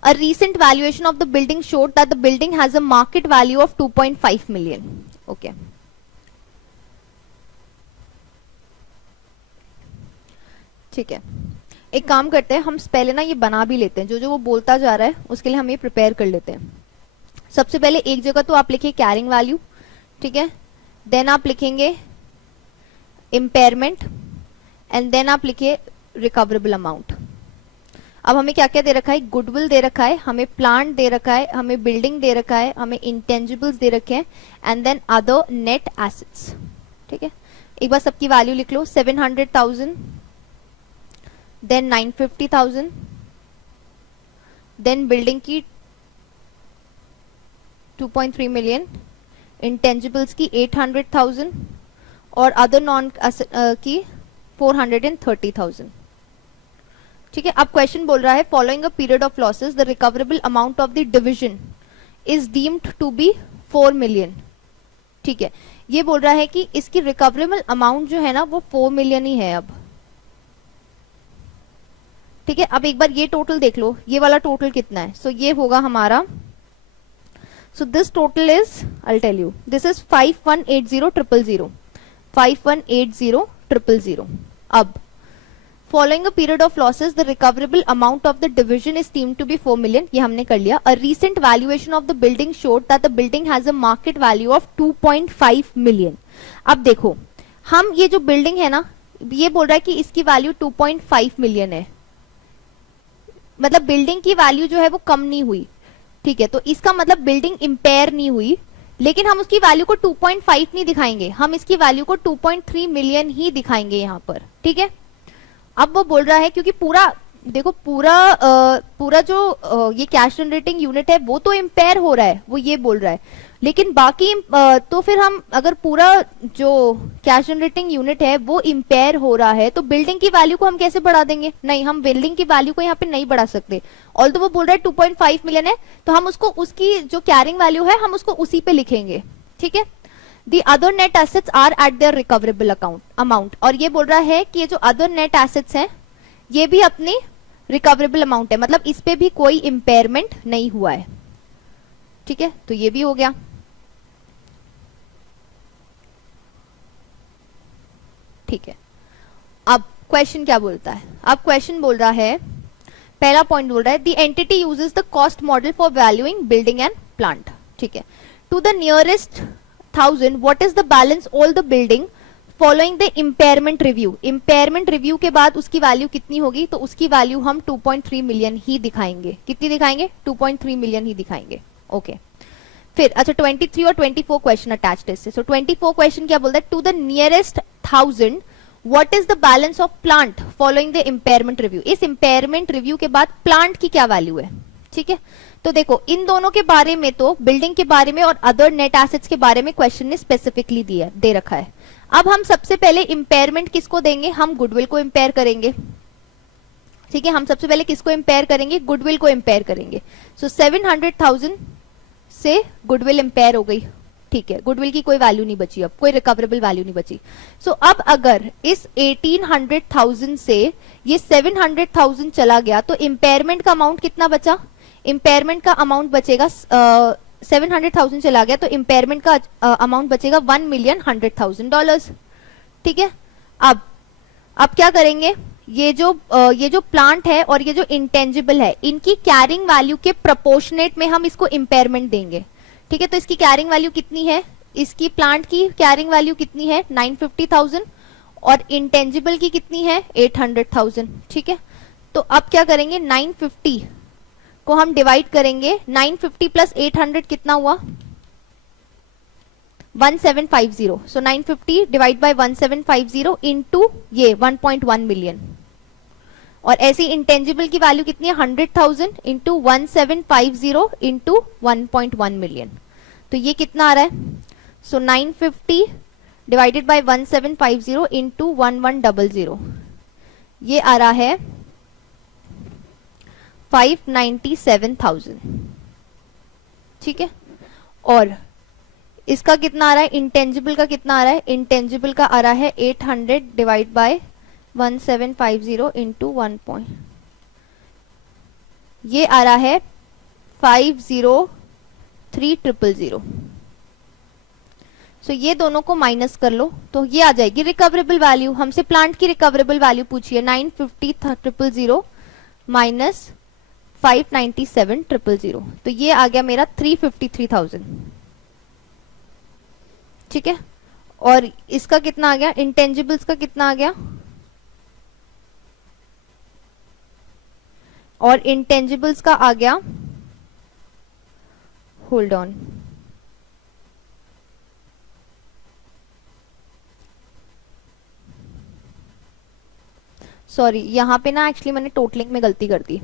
A recent valuation of the building showed that the building has a market value of 2.5 million. Okay. ठीक है, एक काम करते हैं, हम पहले ना ये बना भी लेते हैं, जो वो बोलता जा रहा है उसके लिए हम ये प्रिपेयर कर लेते हैं। सबसे पहले एक जगह तो आप लिखिए कैरिंग वैल्यू, ठीक है, देन आप लिखेंगे इम्पेयरमेंट एंड देन आप लिखिए रिकवरेबल अमाउंट। अब हमें क्या क्या दे रखा है, गुडविल दे रखा है, हमें प्लांट दे रखा है, हमें बिल्डिंग दे रखा है, हमें इंटेंजिबल्स दे रखे हैं and then other net assets, ठीक है। एक बार सबकी वैल्यू लिख लो, 700,000 देन 950,000, देन बिल्डिंग की 2.3 मिलियन, इंटेंजिबल्स की 800,000 और अदर नॉन की 430,000। ठीक है, अब क्वेश्चन बोल रहा है following a period of losses the recoverable amount of the division is deemed to be 4 million. ठीक है, ये बोल रहा है कि इसकी रिकवरेबल अमाउंट जो है ना वो 4 मिलियन ही है अब। ठीक है, अब एक बार ये टोटल देख लो, ये वाला टोटल कितना है। सो ये होगा हमारा, so this total is, I tell you, this is 5180,000, 5180,000। अब following a period of losses the recoverable amount of the division is deemed to be 4 million, ये हमने कर लिया। A recent valuation of the building showed that the building has a market value of 2.5 million. अब देखो, हम ये जो building है ना, ये बोल रहा है कि इसकी वैल्यू 2.5 मिलियन है, मतलब बिल्डिंग की वैल्यू जो है वो कम नहीं हुई। ठीक है, तो इसका मतलब बिल्डिंग इंपेयर नहीं हुई, लेकिन हम उसकी वैल्यू को 2.5 नहीं दिखाएंगे, हम इसकी वैल्यू को 2.3 मिलियन ही दिखाएंगे यहाँ पर। ठीक है, अब वो बोल रहा है क्योंकि पूरा देखो, पूरा जो ये कैश जनरेटिंग यूनिट है वो तो इम्पेयर हो रहा है, वो ये बोल रहा है, लेकिन बाकी तो फिर हम अगर पूरा जो कैश जनरेटिंग यूनिट है वो इम्पेयर हो रहा है तो बिल्डिंग की वैल्यू को हम कैसे बढ़ा देंगे? नहीं, हम बिल्डिंग की वैल्यू को यहाँ पे नहीं बढ़ा सकते। ऑल तो वो बोल रहा है 2.5 मिलियन है, तो हम उसको उसकी जो कैरिंग वैल्यू है हम उसको उसी पे लिखेंगे। ठीक है, The other net assets are at their recoverable amount, और ये बोल रहा है कि ये जो other net assets हैं ये भी अपनी recoverable amount है, मतलब इस पे भी कोई impairment नहीं हुआ है। ठीक है, तो ये भी हो गया। ठीक है, अब क्वेश्चन क्या बोलता है? अब क्वेश्चन बोल रहा है, पहला पॉइंट बोल रहा है the entity uses the cost model for valuing building and plant। ठीक है, to the nearest 1000 what is the balance all the building following the impairment review। impairment review के बाद उसकी वैल्यू कितनी होगी? तो उसकी वैल्यू हम 2.3 मिलियन ही दिखाएंगे। कितनी दिखाएंगे? 2.3 मिलियन ही दिखाएंगे। ओके, फिर अच्छा 23 और 24 क्वेश्चन अटैच्ड है इससे। सो 24 क्वेश्चन क्या बोलता है? To the nearest 1000 what is the balance of plant following the impairment review. इस इम्पेयरमेंट रिव्यू के बाद प्लांट की क्या वैल्यू है? ठीक है, तो देखो इन दोनों के बारे में, तो बिल्डिंग के बारे में और अदर नेट एसेट्स के बारे में क्वेश्चन ने स्पेसिफिकली दे रखा है। अब हम सबसे पहले इम्पेयरमेंट किसको देंगे? हम गुडविल को इम्पेयर करेंगे। ठीक है, हम सबसे पहले किसको इम्पेयर करेंगे? गुडविल को इम्पेयर करेंगे। सो 700,000 से गुडविल इम्पेयर हो गई। ठीक है, गुडविल की कोई वैल्यू नहीं बची, अब कोई रिकवरेबल वैल्यू नहीं बची। सो अब अगर इस 1800,000 से ये 700,000 चला गया तो इम्पेयरमेंट का अमाउंट कितना बचा? इम्पेयरमेंट का अमाउंट बचेगा 700,000 चला गया तो इम्पेयरमेंट का अमाउंट बचेगा $1,100,000। ठीक है, अब क्या करेंगे? ये जो प्लांट है और ये जो इंटेंजिबल है इनकी कैरिंग वैल्यू के प्रोपोर्शनेट में हम इसको इम्पेयरमेंट देंगे। ठीक है, तो इसकी कैरिंग वैल्यू कितनी है? इसकी प्लांट की कैरिंग वैल्यू कितनी है? 950,000 और इंटेंजिबल की कितनी है? 800,000। ठीक है, तो अब क्या करेंगे? 950 को हम डिवाइड करेंगे, 950 प्लस 800 कितना हुआ? 1750। सो 950 डिवाइड बाय 1750 इनटू ये 1.1 मिलियन। और ऐसी इंटेंजिबल की वैल्यू कितनी है? 100,000 इंटू 1750 इंटू 1.1 मिलियन। तो ये कितना आ रहा है? सो 950 डिवाइडेड बाय 1750 इंटू 1100, ये आ रहा है 597,000। ठीक है, और इसका कितना आ रहा है? इंटेंजिबल का कितना आ रहा है? इंटेंजिबल का आ रहा है 800 डिवाइड बाय 1750 इंटू 1. ये आ रहा है 503,000। सो ये दोनों को माइनस कर लो तो ये आ जाएगी रिकवरेबल वैल्यू। हमसे प्लांट की रिकवरेबल वैल्यू पूछी है, 950,000 माइनस 597,000, तो ये आ गया मेरा 353,000। ठीक है, और इसका कितना आ गया? इंटेंजिबल्स का कितना आ गया? और इंटेंजिबल्स का आ गया, होल्ड ऑन, सॉरी यहाँ पे ना एक्चुअली मैंने टोटलिंग में गलती कर दी.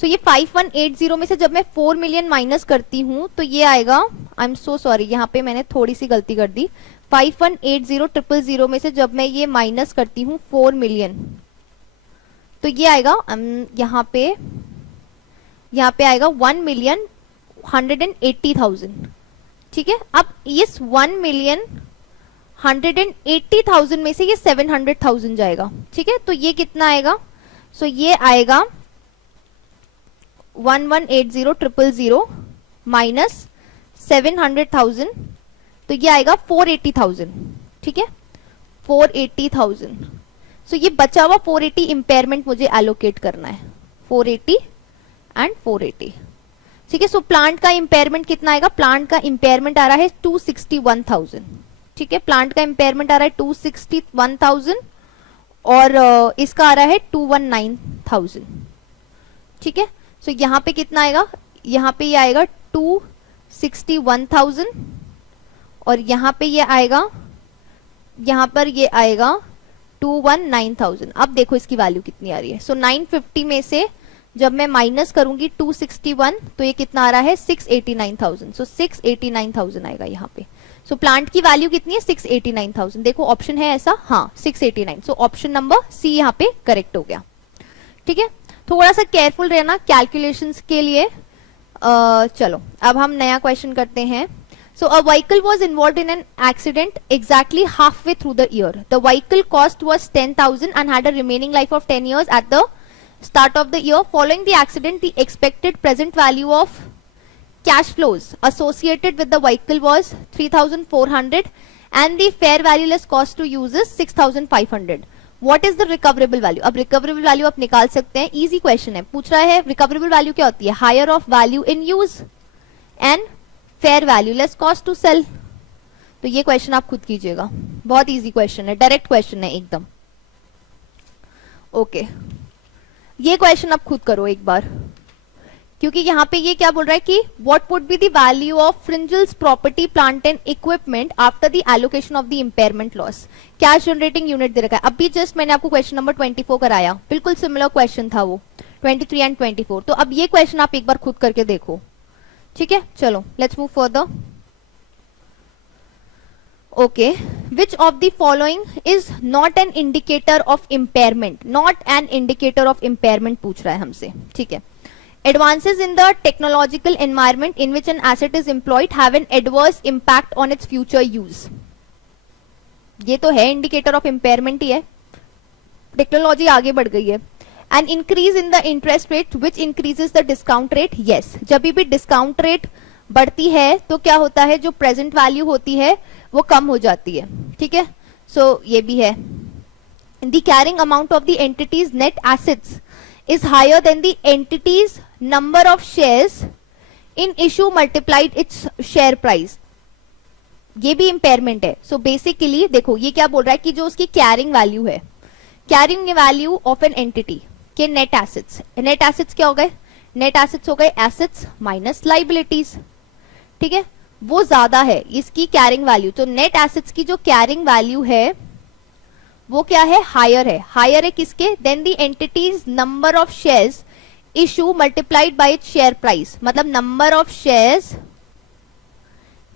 सो ये 5180 में से जब मैं 4 मिलियन माइनस करती हूँ तो ये आएगा, आई एम सो सॉरी यहाँ पे मैंने थोड़ी सी गलती कर दी. 5180,000 में से जब मैं ये माइनस करती हूँ 4 मिलियन तो ये आएगा यहाँ पे आएगा 1,180,000. ठीक है, अब इस 1,180,000 में से ये 700,000 जाएगा. ठीक है, तो ये कितना आएगा? सो ये आएगा 1,180,000 माइनस 700,000 तो ये आएगा 480,000. ठीक है, 480,000. सो ये बचा हुआ 480 इम्पेयरमेंट मुझे एलोकेट करना है. 480 एंड 480. ठीक है, सो प्लांट का इम्पेयरमेंट कितना आएगा? प्लांट का इम्पेयरमेंट आ रहा है 261,000. ठीक है, प्लांट का इम्पेयरमेंट आ रहा है 261,000 और इसका आ रहा है 219,000. ठीक है, सो यहाँ पे कितना आएगा? यहाँ पे ये आएगा 261,000 और यहाँ पे ये आएगा, यहाँ पर ये आएगा 219,000. अब देखो इसकी वैल्यू कितनी आ रही है. सो 950 में से जब मैं माइनस करूंगी 261 तो ये कितना आ रहा है? 689,000. सो 689,000 आएगा यहाँ पे. सो प्लांट की वैल्यू कितनी है? 689,000. देखो ऑप्शन है ऐसा, हाँ 689. सो ऑप्शन नंबर सी यहाँ पे करेक्ट हो गया. ठीक है, थोड़ा सा केयरफुल रहना कैलकुलेशंस के लिए. चलो अब हम नया क्वेश्चन करते हैं. So a vehicle was involved in an accident exactly halfway through the year. The vehicle cost was 10,000 and had a remaining life of 10 years at the start of the year. Following the accident, the expected present value of cash flows associated with the vehicle was 3,400 and the fair value less cost to use is 6,500. What is the recoverable value? अब recoverable value आप निकाल सकते हैं. Easy question है. पूछ रहा है recoverable value क्या होती है? Higher of value in use and fair value less cost to sell. तो ये क्वेश्चन आप खुद कीजिएगा, बहुत इजी क्वेश्चन है, डायरेक्ट क्वेश्चन है एकदम. ओके, ये क्वेश्चन आप खुद करो एक बार, क्योंकि यहाँ पे ये क्या बोल रहा है कि what would be the value of Frinjal's property plant and equipment after the allocation of the impairment loss. Cash generating unit दे रखा है. अभी जस्ट मैंने आपको क्वेश्चन नंबर 24 कराया, बिल्कुल सिमिलर क्वेश्चन था वो, 23 एंड 24. तो अब ये क्वेश्चन आप एक बार खुद करके देखो. ठीक है, चलो let's move further. Okay, which of the following is not an indicator of impairment? Not an indicator of impairment पूछ रहा है हमसे. ठीक है, advances in the technological environment in which an asset is employed have an adverse impact on its future use. ये तो है indicator of impairment ही है. टेक्नोलॉजी आगे बढ़ गई है. An increase in the interest rate which increases the discount rate. Yes, जब भी डिस्काउंट रेट बढ़ती है तो क्या होता है? जो प्रेजेंट वैल्यू होती है वो कम हो जाती है. ठीक है, सो ये भी है. The carrying amount of the entity's net assets is higher than the entity's number of shares in issue multiplied its share price. ये भी इम्पेयरमेंट है. सो बेसिकली देखो ये क्या बोल रहा है कि जो उसकी कैरिंग वैल्यू है, carrying value of an entity के नेट एसेट्स. नेट एसेट्स क्या हो गए? नेट एसेट्स हो गए एसेट्स माइनस लाइबिलिटीज. ठीक है, वो ज्यादा है इसकी कैरिंग वैल्यू. तो नेट एसेट्स की जो कैरिंग वैल्यू है वो क्या है? हायर है. हायर है किसके? Than the entity's number of shares issue multiplied by its share price. मतलब number of shares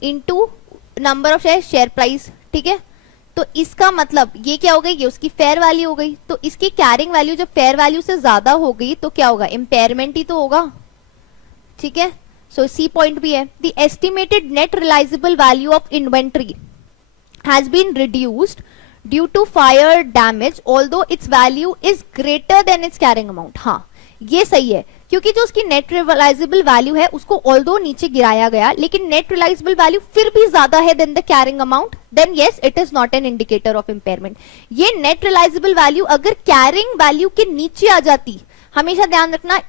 into number of share price. ठीक है, तो इसका मतलब ये क्या हो गई? ये उसकी फेयर वैल्यू हो गई. तो इसकी कैरिंग वैल्यू जब फेयर वैल्यू से ज्यादा हो गई तो क्या होगा? इम्पेयरमेंट ही तो होगा. ठीक है, सो सी पॉइंट भी है. The estimated net realisable value of inventory has been reduced due to fire damage although its value is greater than its carrying amount. हाँ ये सही है, क्योंकि जो उसकी नेट रियलाइजेबल वैल्यू है उसको ऑल्दो नीचे गिराया गया लेकिन नेट रियलाइजेबल वैल्यू फिर भी ज्यादा है then the carrying amount, then yes it is not an indicator of impairment. ये नेट रियलाइजेबल वैल्यू अगर कैरिंग वैल्यू के नीचे आ जाती, हमेशा ध्यान रखना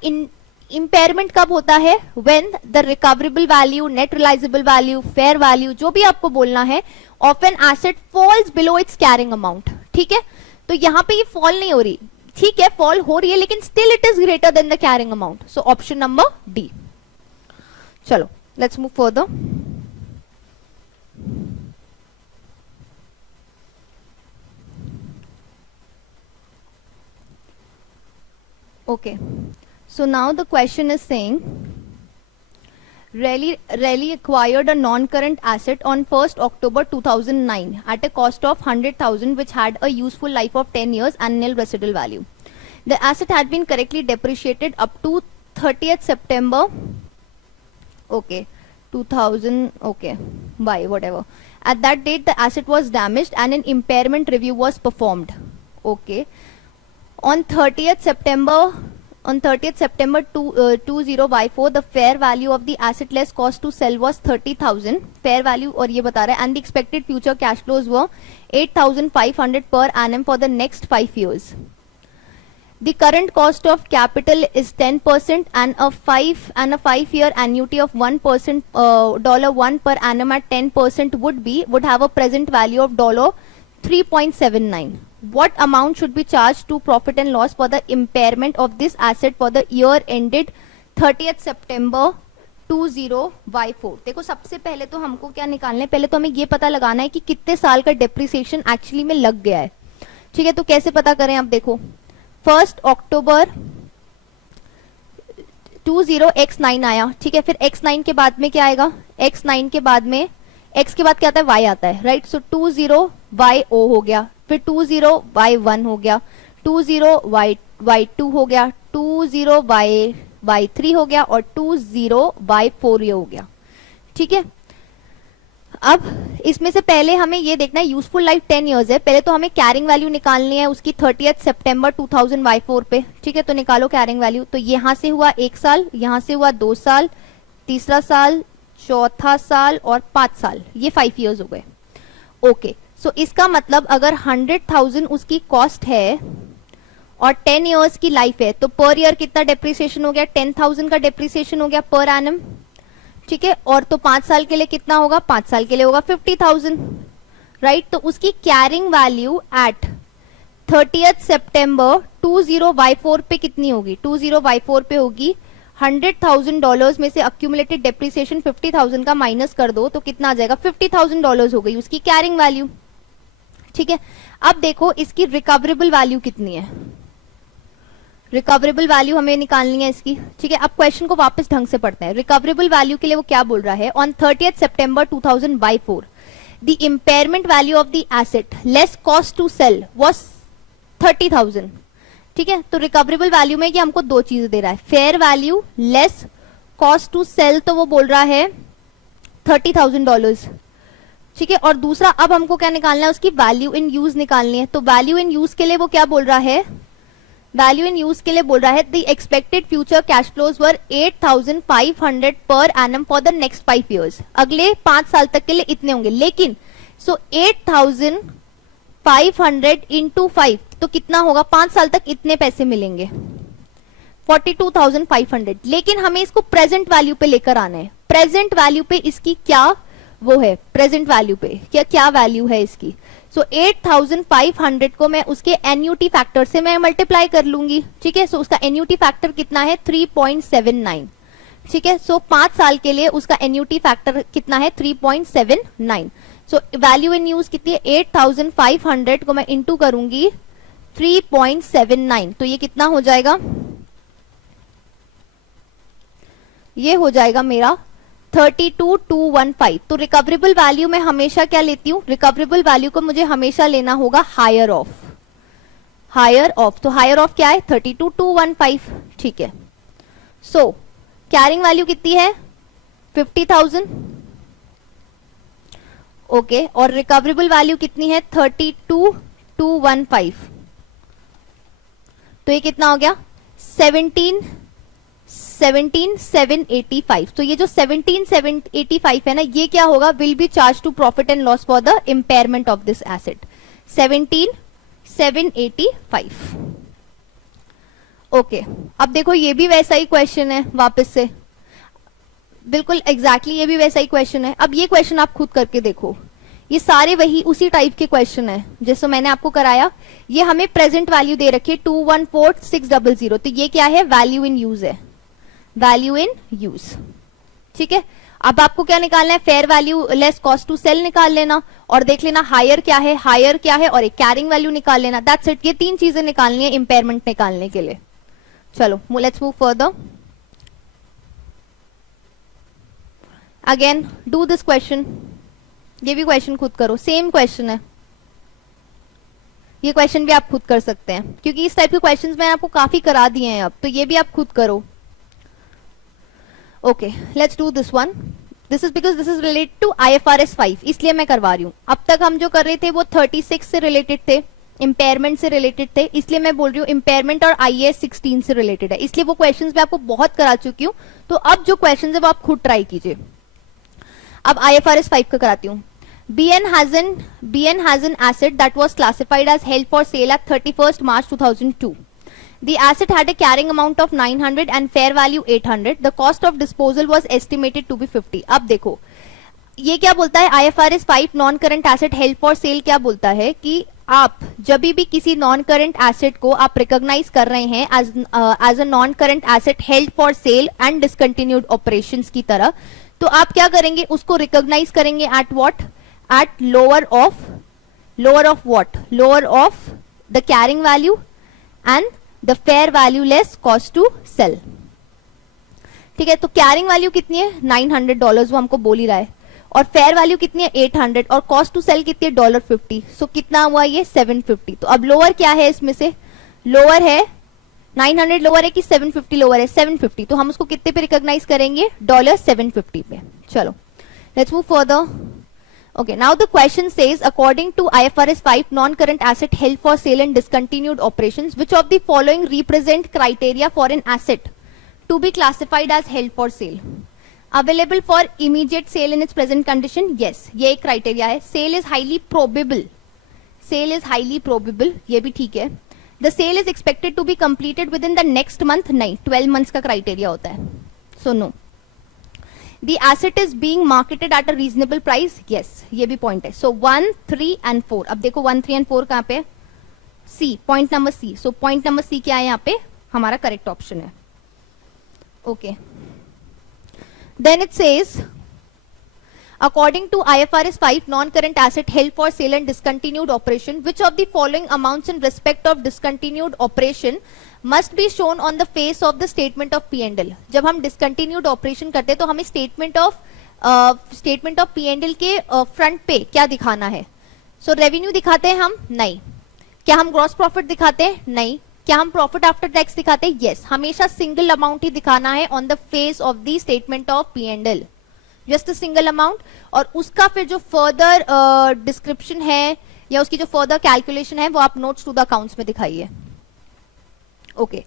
इम्पेयरमेंट कब होता है? When the recoverable value, net realisable value, fair value, जो भी आपको बोलना है, of an asset falls below its carrying amount. ठीक है, तो यहाँ पे ये फॉल नहीं हो रही. ठीक है, फॉल हो रही है लेकिन still it is greater than the carrying amount. So option number D. चलो let's move further. Okay. So now the question is saying Raleigh acquired a non-current asset on 1st October 2009 at a cost of 100,000 which had a useful life of 10 years and nil residual value. The asset had been correctly depreciated up to 30th September 2000, by whatever. At that date the asset was damaged and an impairment review was performed. On 30th September 2004 the fair value of the asset less cost to sell was 30,000 fair value, और ये बता रहा है, and the expected future cash flows were 8,500 per annum for the next 5 years. The current cost of capital is 10% and a 5-year annuity of 1% $1 per annum at 10% would have a present value of $3.79. What amount should be charged to profit and loss for the impairment of this asset for the year ended 30th September 2004? देखो सबसे पहले तो हमको क्या निकालना है, पहले तो हमें ये पता लगाना है कि कितने साल का डेप्रिसिएशन एक्चुअली में लग गया है. ठीक है, तो कैसे पता करें आप देखो 1 अक्टूबर 20x9 आया. ठीक है, फिर x9 के बाद में क्या आएगा, x9 के बाद में x के बाद क्या आता है, y आता है, राइट. सो 20yo हो गया, फिर 20y1 हो गया, 20y2 हो गया, 20y3 हो गया और 20y4 ये हो गया. ठीक है, अब इसमें से पहले हमें ये देखना है यूजफुल लाइफ 10 इयर्स है, पहले तो हमें कैरिंग वैल्यू निकालनी है उसकी 30th सितंबर 2004 पे. ठीक है, तो निकालो कैरिंग वैल्यू. तो यहाँ से हुआ 1 साल, यहाँ से हुआ 2 साल, तीसरा साल, चौथा साल और 5 साल, ये 5 इयर्स हो गए. ओके, सो इसका मतलब अगर 100,000 उसकी कॉस्ट है और 10 इयर्स की लाइफ है तो पर ईयर कितना डेप्रिसिएशन हो गया, 10,000 का डेप्रिसिएशन हो गया पर एनम. ठीक है, और तो 5 साल के लिए कितना होगा, 5 साल के लिए होगा 50,000, राइट. तो उसकी कैरिंग वैल्यू एट 30th सितंबर 2004 पे कितनी होगी, 2004 पे होगी $100,000 में से अक्यूमुलेटेड डेप्रिसिएशन 50,000 का माइनस कर दो तो कितना आ जाएगा, $50,000 हो गई उसकी कैरिंग वैल्यू. ठीक है, अब देखो इसकी रिकवरेबल वैल्यू कितनी है, रिकवरेबल वैल्यू हमें निकालनी है इसकी. ठीक है, अब क्वेश्चन को वापस ढंग से पढ़ते हैं. रिकवरेबल वैल्यू के लिए वो क्या बोल रहा है, ऑन 30th सितंबर 2004 the impairment value of the asset less cost to sell was 30,000. ठीक है, तो रिकवरेबल वैल्यू में ये हमको दो चीजें दे रहा है, fair value less cost to sell, तो वो बोल रहा है $30,000. ठीक है, और दूसरा अब हमको क्या निकालना है, उसकी वैल्यू इन यूज निकालनी है. तो वैल्यू इन यूज के लिए वो क्या बोल रहा है, वैल्यू इन यूज के लिए बोल रहा है the expected future cash flows were 8,500 per annum for the next 5 years. अगले 5 साल तक के लिए इतने होंगे, लेकिन सो 8,500 इंटू 5 तो कितना होगा, 5 साल तक इतने पैसे मिलेंगे 42,500. लेकिन हमें इसको प्रेजेंट वैल्यू पे लेकर आना है. प्रेजेंट वैल्यू पे इसकी क्या वो है, प्रेजेंट वैल्यू पे क्या वैल्यू है इसकी. सो 8,500 को मैं उसके एन्यूटी फैक्टर से मैं मल्टीप्लाई कर लूंगी. ठीक है, सो उसका एन्यूटी फैक्टर कितना है 3.79. ठीक है, सो 5 साल के लिए उसका एन्यूटी फैक्टर कितना है 3.79. सो वैल्यू इन यूज कितनी है, 8,500 को मैं इंटू करूंगी 3.79, तो ये कितना हो जाएगा, ये हो जाएगा मेरा 32,215. तो रिकवरेबल वैल्यू में हमेशा क्या लेती हूँ, रिकवरेबल वैल्यू को मुझे हमेशा लेना होगा हायर ऑफ. तो हायर ऑफ क्या है 32,215. ठीक है, सो कैरिंग वैल्यू कितनी है 50,000. ओके, और रिकवरेबल वैल्यू कितनी है 32,215. तो ये कितना हो गया 17,785. तो ये जो 17,785 है ना, ये क्या होगा, will be charge to profit and loss for the impairment of this asset. 17,785. Okay, अब देखो ये भी वैसा ही क्वेश्चन है, वापस से बिल्कुल एग्जैक्टली ये भी वैसा ही क्वेश्चन है. अब ये क्वेश्चन आप खुद करके देखो, ये सारे वही उसी टाइप के क्वेश्चन है जैसे मैंने आपको कराया. ये हमें प्रेजेंट वैल्यू दे रखी है 214,600. तो ये क्या है, वैल्यू इन यूज है, वैल्यू इन यूज. ठीक है, अब आपको क्या निकालना है, fair value less cost to sell निकाल लेना और देख लेना हायर क्या है और एक कैरिंग वैल्यू निकाल लेना. That's it. ये 3 चीजें निकालनी है इंपेयरमेंट निकालने के लिए. चलो let's move further. Again do this question. ये भी क्वेश्चन खुद करो, सेम क्वेश्चन है. ये क्वेश्चन भी आप खुद कर सकते हैं क्योंकि इस टाइप के क्वेश्चंस मैंने आपको काफी करा दिए हैं अब, तो ये भी आप खुद करो. Okay, let's do this one. This is because this is related to IFRS 5, इसलिए मैं करवा रही हूँ. अब तक हम जो कर रहे थे वो 36 से रिलेटेड थे, इम्पेयरमेंट से रिलेटेड थे, इसलिए मैं बोल रही हूँ इम्पेयरमेंट और IAS 16 से रिलेटेड है, इसलिए वो क्वेश्चंस मैं आपको बहुत करा चुकी हूँ. तो अब जो क्वेश्चंस है वो आप खुद ट्राई कीजिए. अब IFRS 5 का कराती हूँ. BN has an asset that was classified as held for sale at 31st March 2002. The asset had a carrying amount of 900 and fair value 800. The cost of disposal was estimated to be 50. अब देखो ये क्या बोलता है IFRS 5 non current asset held for cell. क्या बोलता है कि आप जब भी किसी नॉन करंट एसेट को आप रिकॉग्नाइज कर रहे हैं as a non current asset held for sale and discontinued operations की तरह, तो आप क्या करेंगे, उसको रिकॉग्नाइज करेंगे at what, at lower of what, lower of the carrying value and the fair value less cost to sell. ठीक है, तो कैरिंग वैल्यू कितनी है $900, वो हमको बोल ही रहा है, और फेयर वैल्यू कितनी है 800, और कॉस्ट टू सेल कितनी है $50. सो कितना हुआ ये 750. तो अब लोअर क्या है इसमें से, लोअर है 900 लोअर है कि 750 लोअर है, 750. तो हम उसको कितने पे रिकॉग्नाइज करेंगे, $750 पे. चलो let's move further. Okay, now the question says, according to IFRS 5 non-current asset held for sale and discontinued operations, which of the following represent criteria for an asset to be classified as held for sale? Available for immediate sale in its present condition? Yes, ये एक criteria है. Sale is highly probable. Sale is highly probable, ये भी ठीक है. The sale is expected to be completed within the next month? नहीं, 12 months का criteria होता है. So no. The asset is being marketed at a reasonable price? Yes, ये भी point है. So 1, 3 and 4. अब देखो 1, 3 and 4 कहाँ पे? C, point number C. So point number C क्या है यहाँ पे? हमारा correct option है. Okay. Then it says, according to IFRS 5 non-current asset held for sale and discontinued operation, which of the following amounts in respect of discontinued operation must be shown on the face of the statement of P&L? जब हम discontinued operation करते हैं तो हमें statement of P&L के front पे क्या दिखाना है? So revenue दिखाते हैं हम? नहीं. क्या हम gross profit दिखाते हैं? नहीं. क्या हम profit after tax दिखाते हैं? Yes. हमेशा single amount ही दिखाना है on the face of the statement of P&L. Just a single amount. और उसका फिर जो further description है या उसकी जो further calculation है वो आप notes to the accounts में दिखाइए. ओके,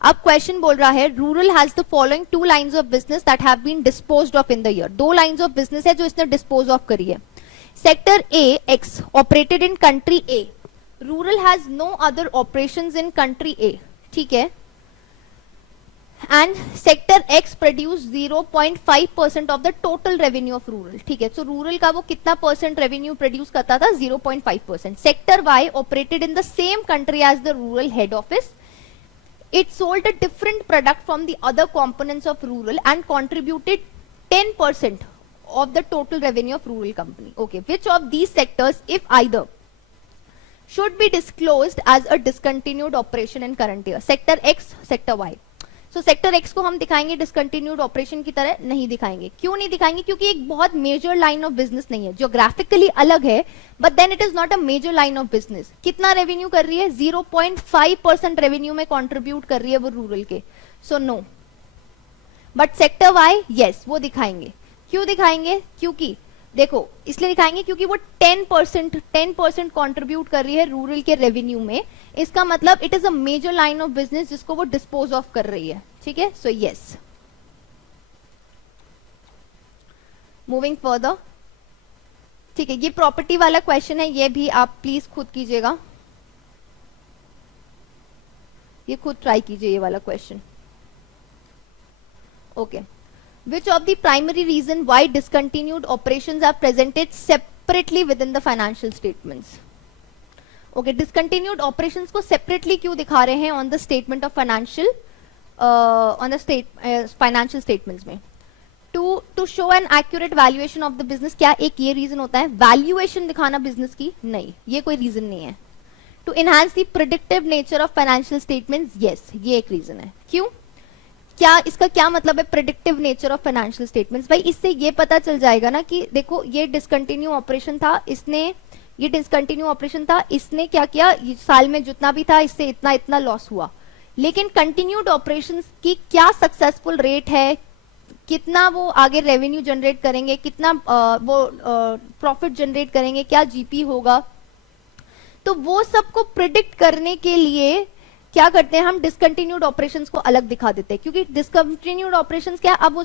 अब क्वेश्चन बोल रहा है Rural has the following 2 lines of business that have been disposed of in the year. 2 lines of business है जो इसने डिस्पोज ऑफ करी है. Sector A X operated in country A. Rural has no other operations in country A. ठीक है, and sector X produce 0.5% of the total revenue of Rural. ठीक है, सो rural का वो कितना परसेंट रेवेन्यू प्रोड्यूस करता था, 0.5%. Sector Y operated in the same country as the rural head office. It sold a different product from the other components of rural and contributed 10% of the total revenue of rural company. Okay, which of these sectors, if either, should be disclosed as a discontinued operation in current year? Sector X, Sector Y. So sector X को हम दिखाएंगे discontinued operation की तरह? नहीं दिखाएंगे. क्यों नहीं दिखाएंगे? क्योंकि एक बहुत मेजर लाइन ऑफ बिजनेस नहीं है, जोग्राफिकली अलग है, but then it is not a major line of business. कितना रेवेन्यू कर रही है? 0.5% रेवेन्यू में कॉन्ट्रीब्यूट कर रही है वो रूरल के. So no. But sector Y yes, वो दिखाएंगे. क्यों दिखाएंगे? क्योंकि देखो इसलिए दिखाएंगे क्योंकि वो 10% कॉन्ट्रीब्यूट कर रही है रूरल के रेवेन्यू में. इसका मतलब it is a major line of business जिसको वो डिस्पोज ऑफ कर रही है. ठीक है, सो यस. Moving further. ठीक है, ये प्रॉपर्टी वाला क्वेश्चन है, ये भी आप प्लीज खुद कीजिएगा, ये खुद ट्राई कीजिए ये वाला question. Okay. Which of the primary reason why discontinued operations are presented separately within the financial statements? Okay, discontinued operations को separately क्यों दिखा रहे हैं on the statement of financial, on the financial statements में? To show an accurate valuation of the business. क्या एक ये reason होता है? Valuation दिखाना business की? नहीं, ये कोई reason नहीं है. To enhance the predictive nature of financial statements, yes ये एक रीजन है। क्यों, क्या इसका क्या मतलब है predictive nature of financial statements? भाई इससे ये पता चल जाएगा ना कि देखो ये डिसकंटिन्यू ऑपरेशन था, इसने क्या किया, साल में जितना भी था इससे इतना इतना लॉस हुआ, लेकिन कंटिन्यूड ऑपरेशंस की क्या सक्सेसफुल रेट है, कितना वो आगे रेवेन्यू जनरेट करेंगे, कितना वो प्रॉफिट जनरेट करेंगे, क्या जीपी होगा, तो वो सबको प्रिडिक्ट करने के लिए क्या करते हैं हम, डिसकंटिन्यूड ऑपरेशंस को अलग दिखा देते हैं। क्योंकि डिसकंटिन्यूड ऑपरेशंस क्या, अब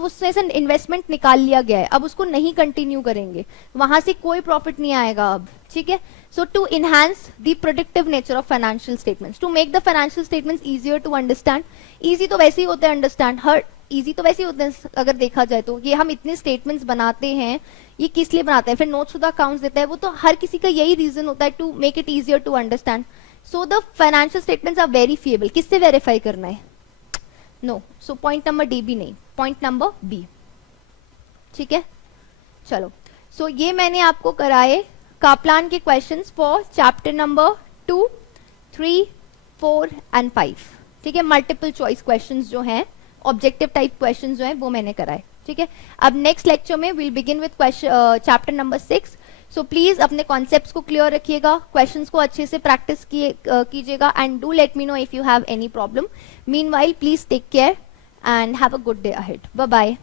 उसमें से इन्वेस्टमेंट निकाल लिया गया है, अब उसको नहीं कंटिन्यू करेंगे, वहां से कोई प्रॉफिट नहीं आएगा अब, ठीक है। So to enhance the productive nature of financial statements, to make the financial statements easier to understand, easy तो वैसे ही होते हैं अंडरस्टैंड, इजी तो वैसे ही होते हैं अगर देखा जाए तो, ये हम इतने स्टेटमेंट्स बनाते हैं, ये किस लिए बनाते हैं, फिर नोट्स टू द अकाउंट्स देता है, वो तो हर किसी का यही रीजन होता है, to make it easier to understand. So the financial statements are verifiable, किससे वेरीफाई करना है, no, so point number D भी नहीं, पॉइंट नंबर बी, ठीक है। चलो, सो ये मैंने आपको कराए कापलान के questions for chapter number 2, 3, 4 and 5, ठीक है। मल्टीपल चॉइस क्वेश्चंस जो हैं, ऑब्जेक्टिव टाइप क्वेश्चंस जो हैं वो मैंने कराए, ठीक है। अब नेक्स्ट लेक्चर में will begin with chapter number 6। So please अपने कॉन्सेप्ट्स को क्लियर रखिएगा, क्वेश्चंस को अच्छे से प्रैक्टिस कीजिएगा, and do let me know if you have any problem. Meanwhile please take care and have a good day ahead, bye bye.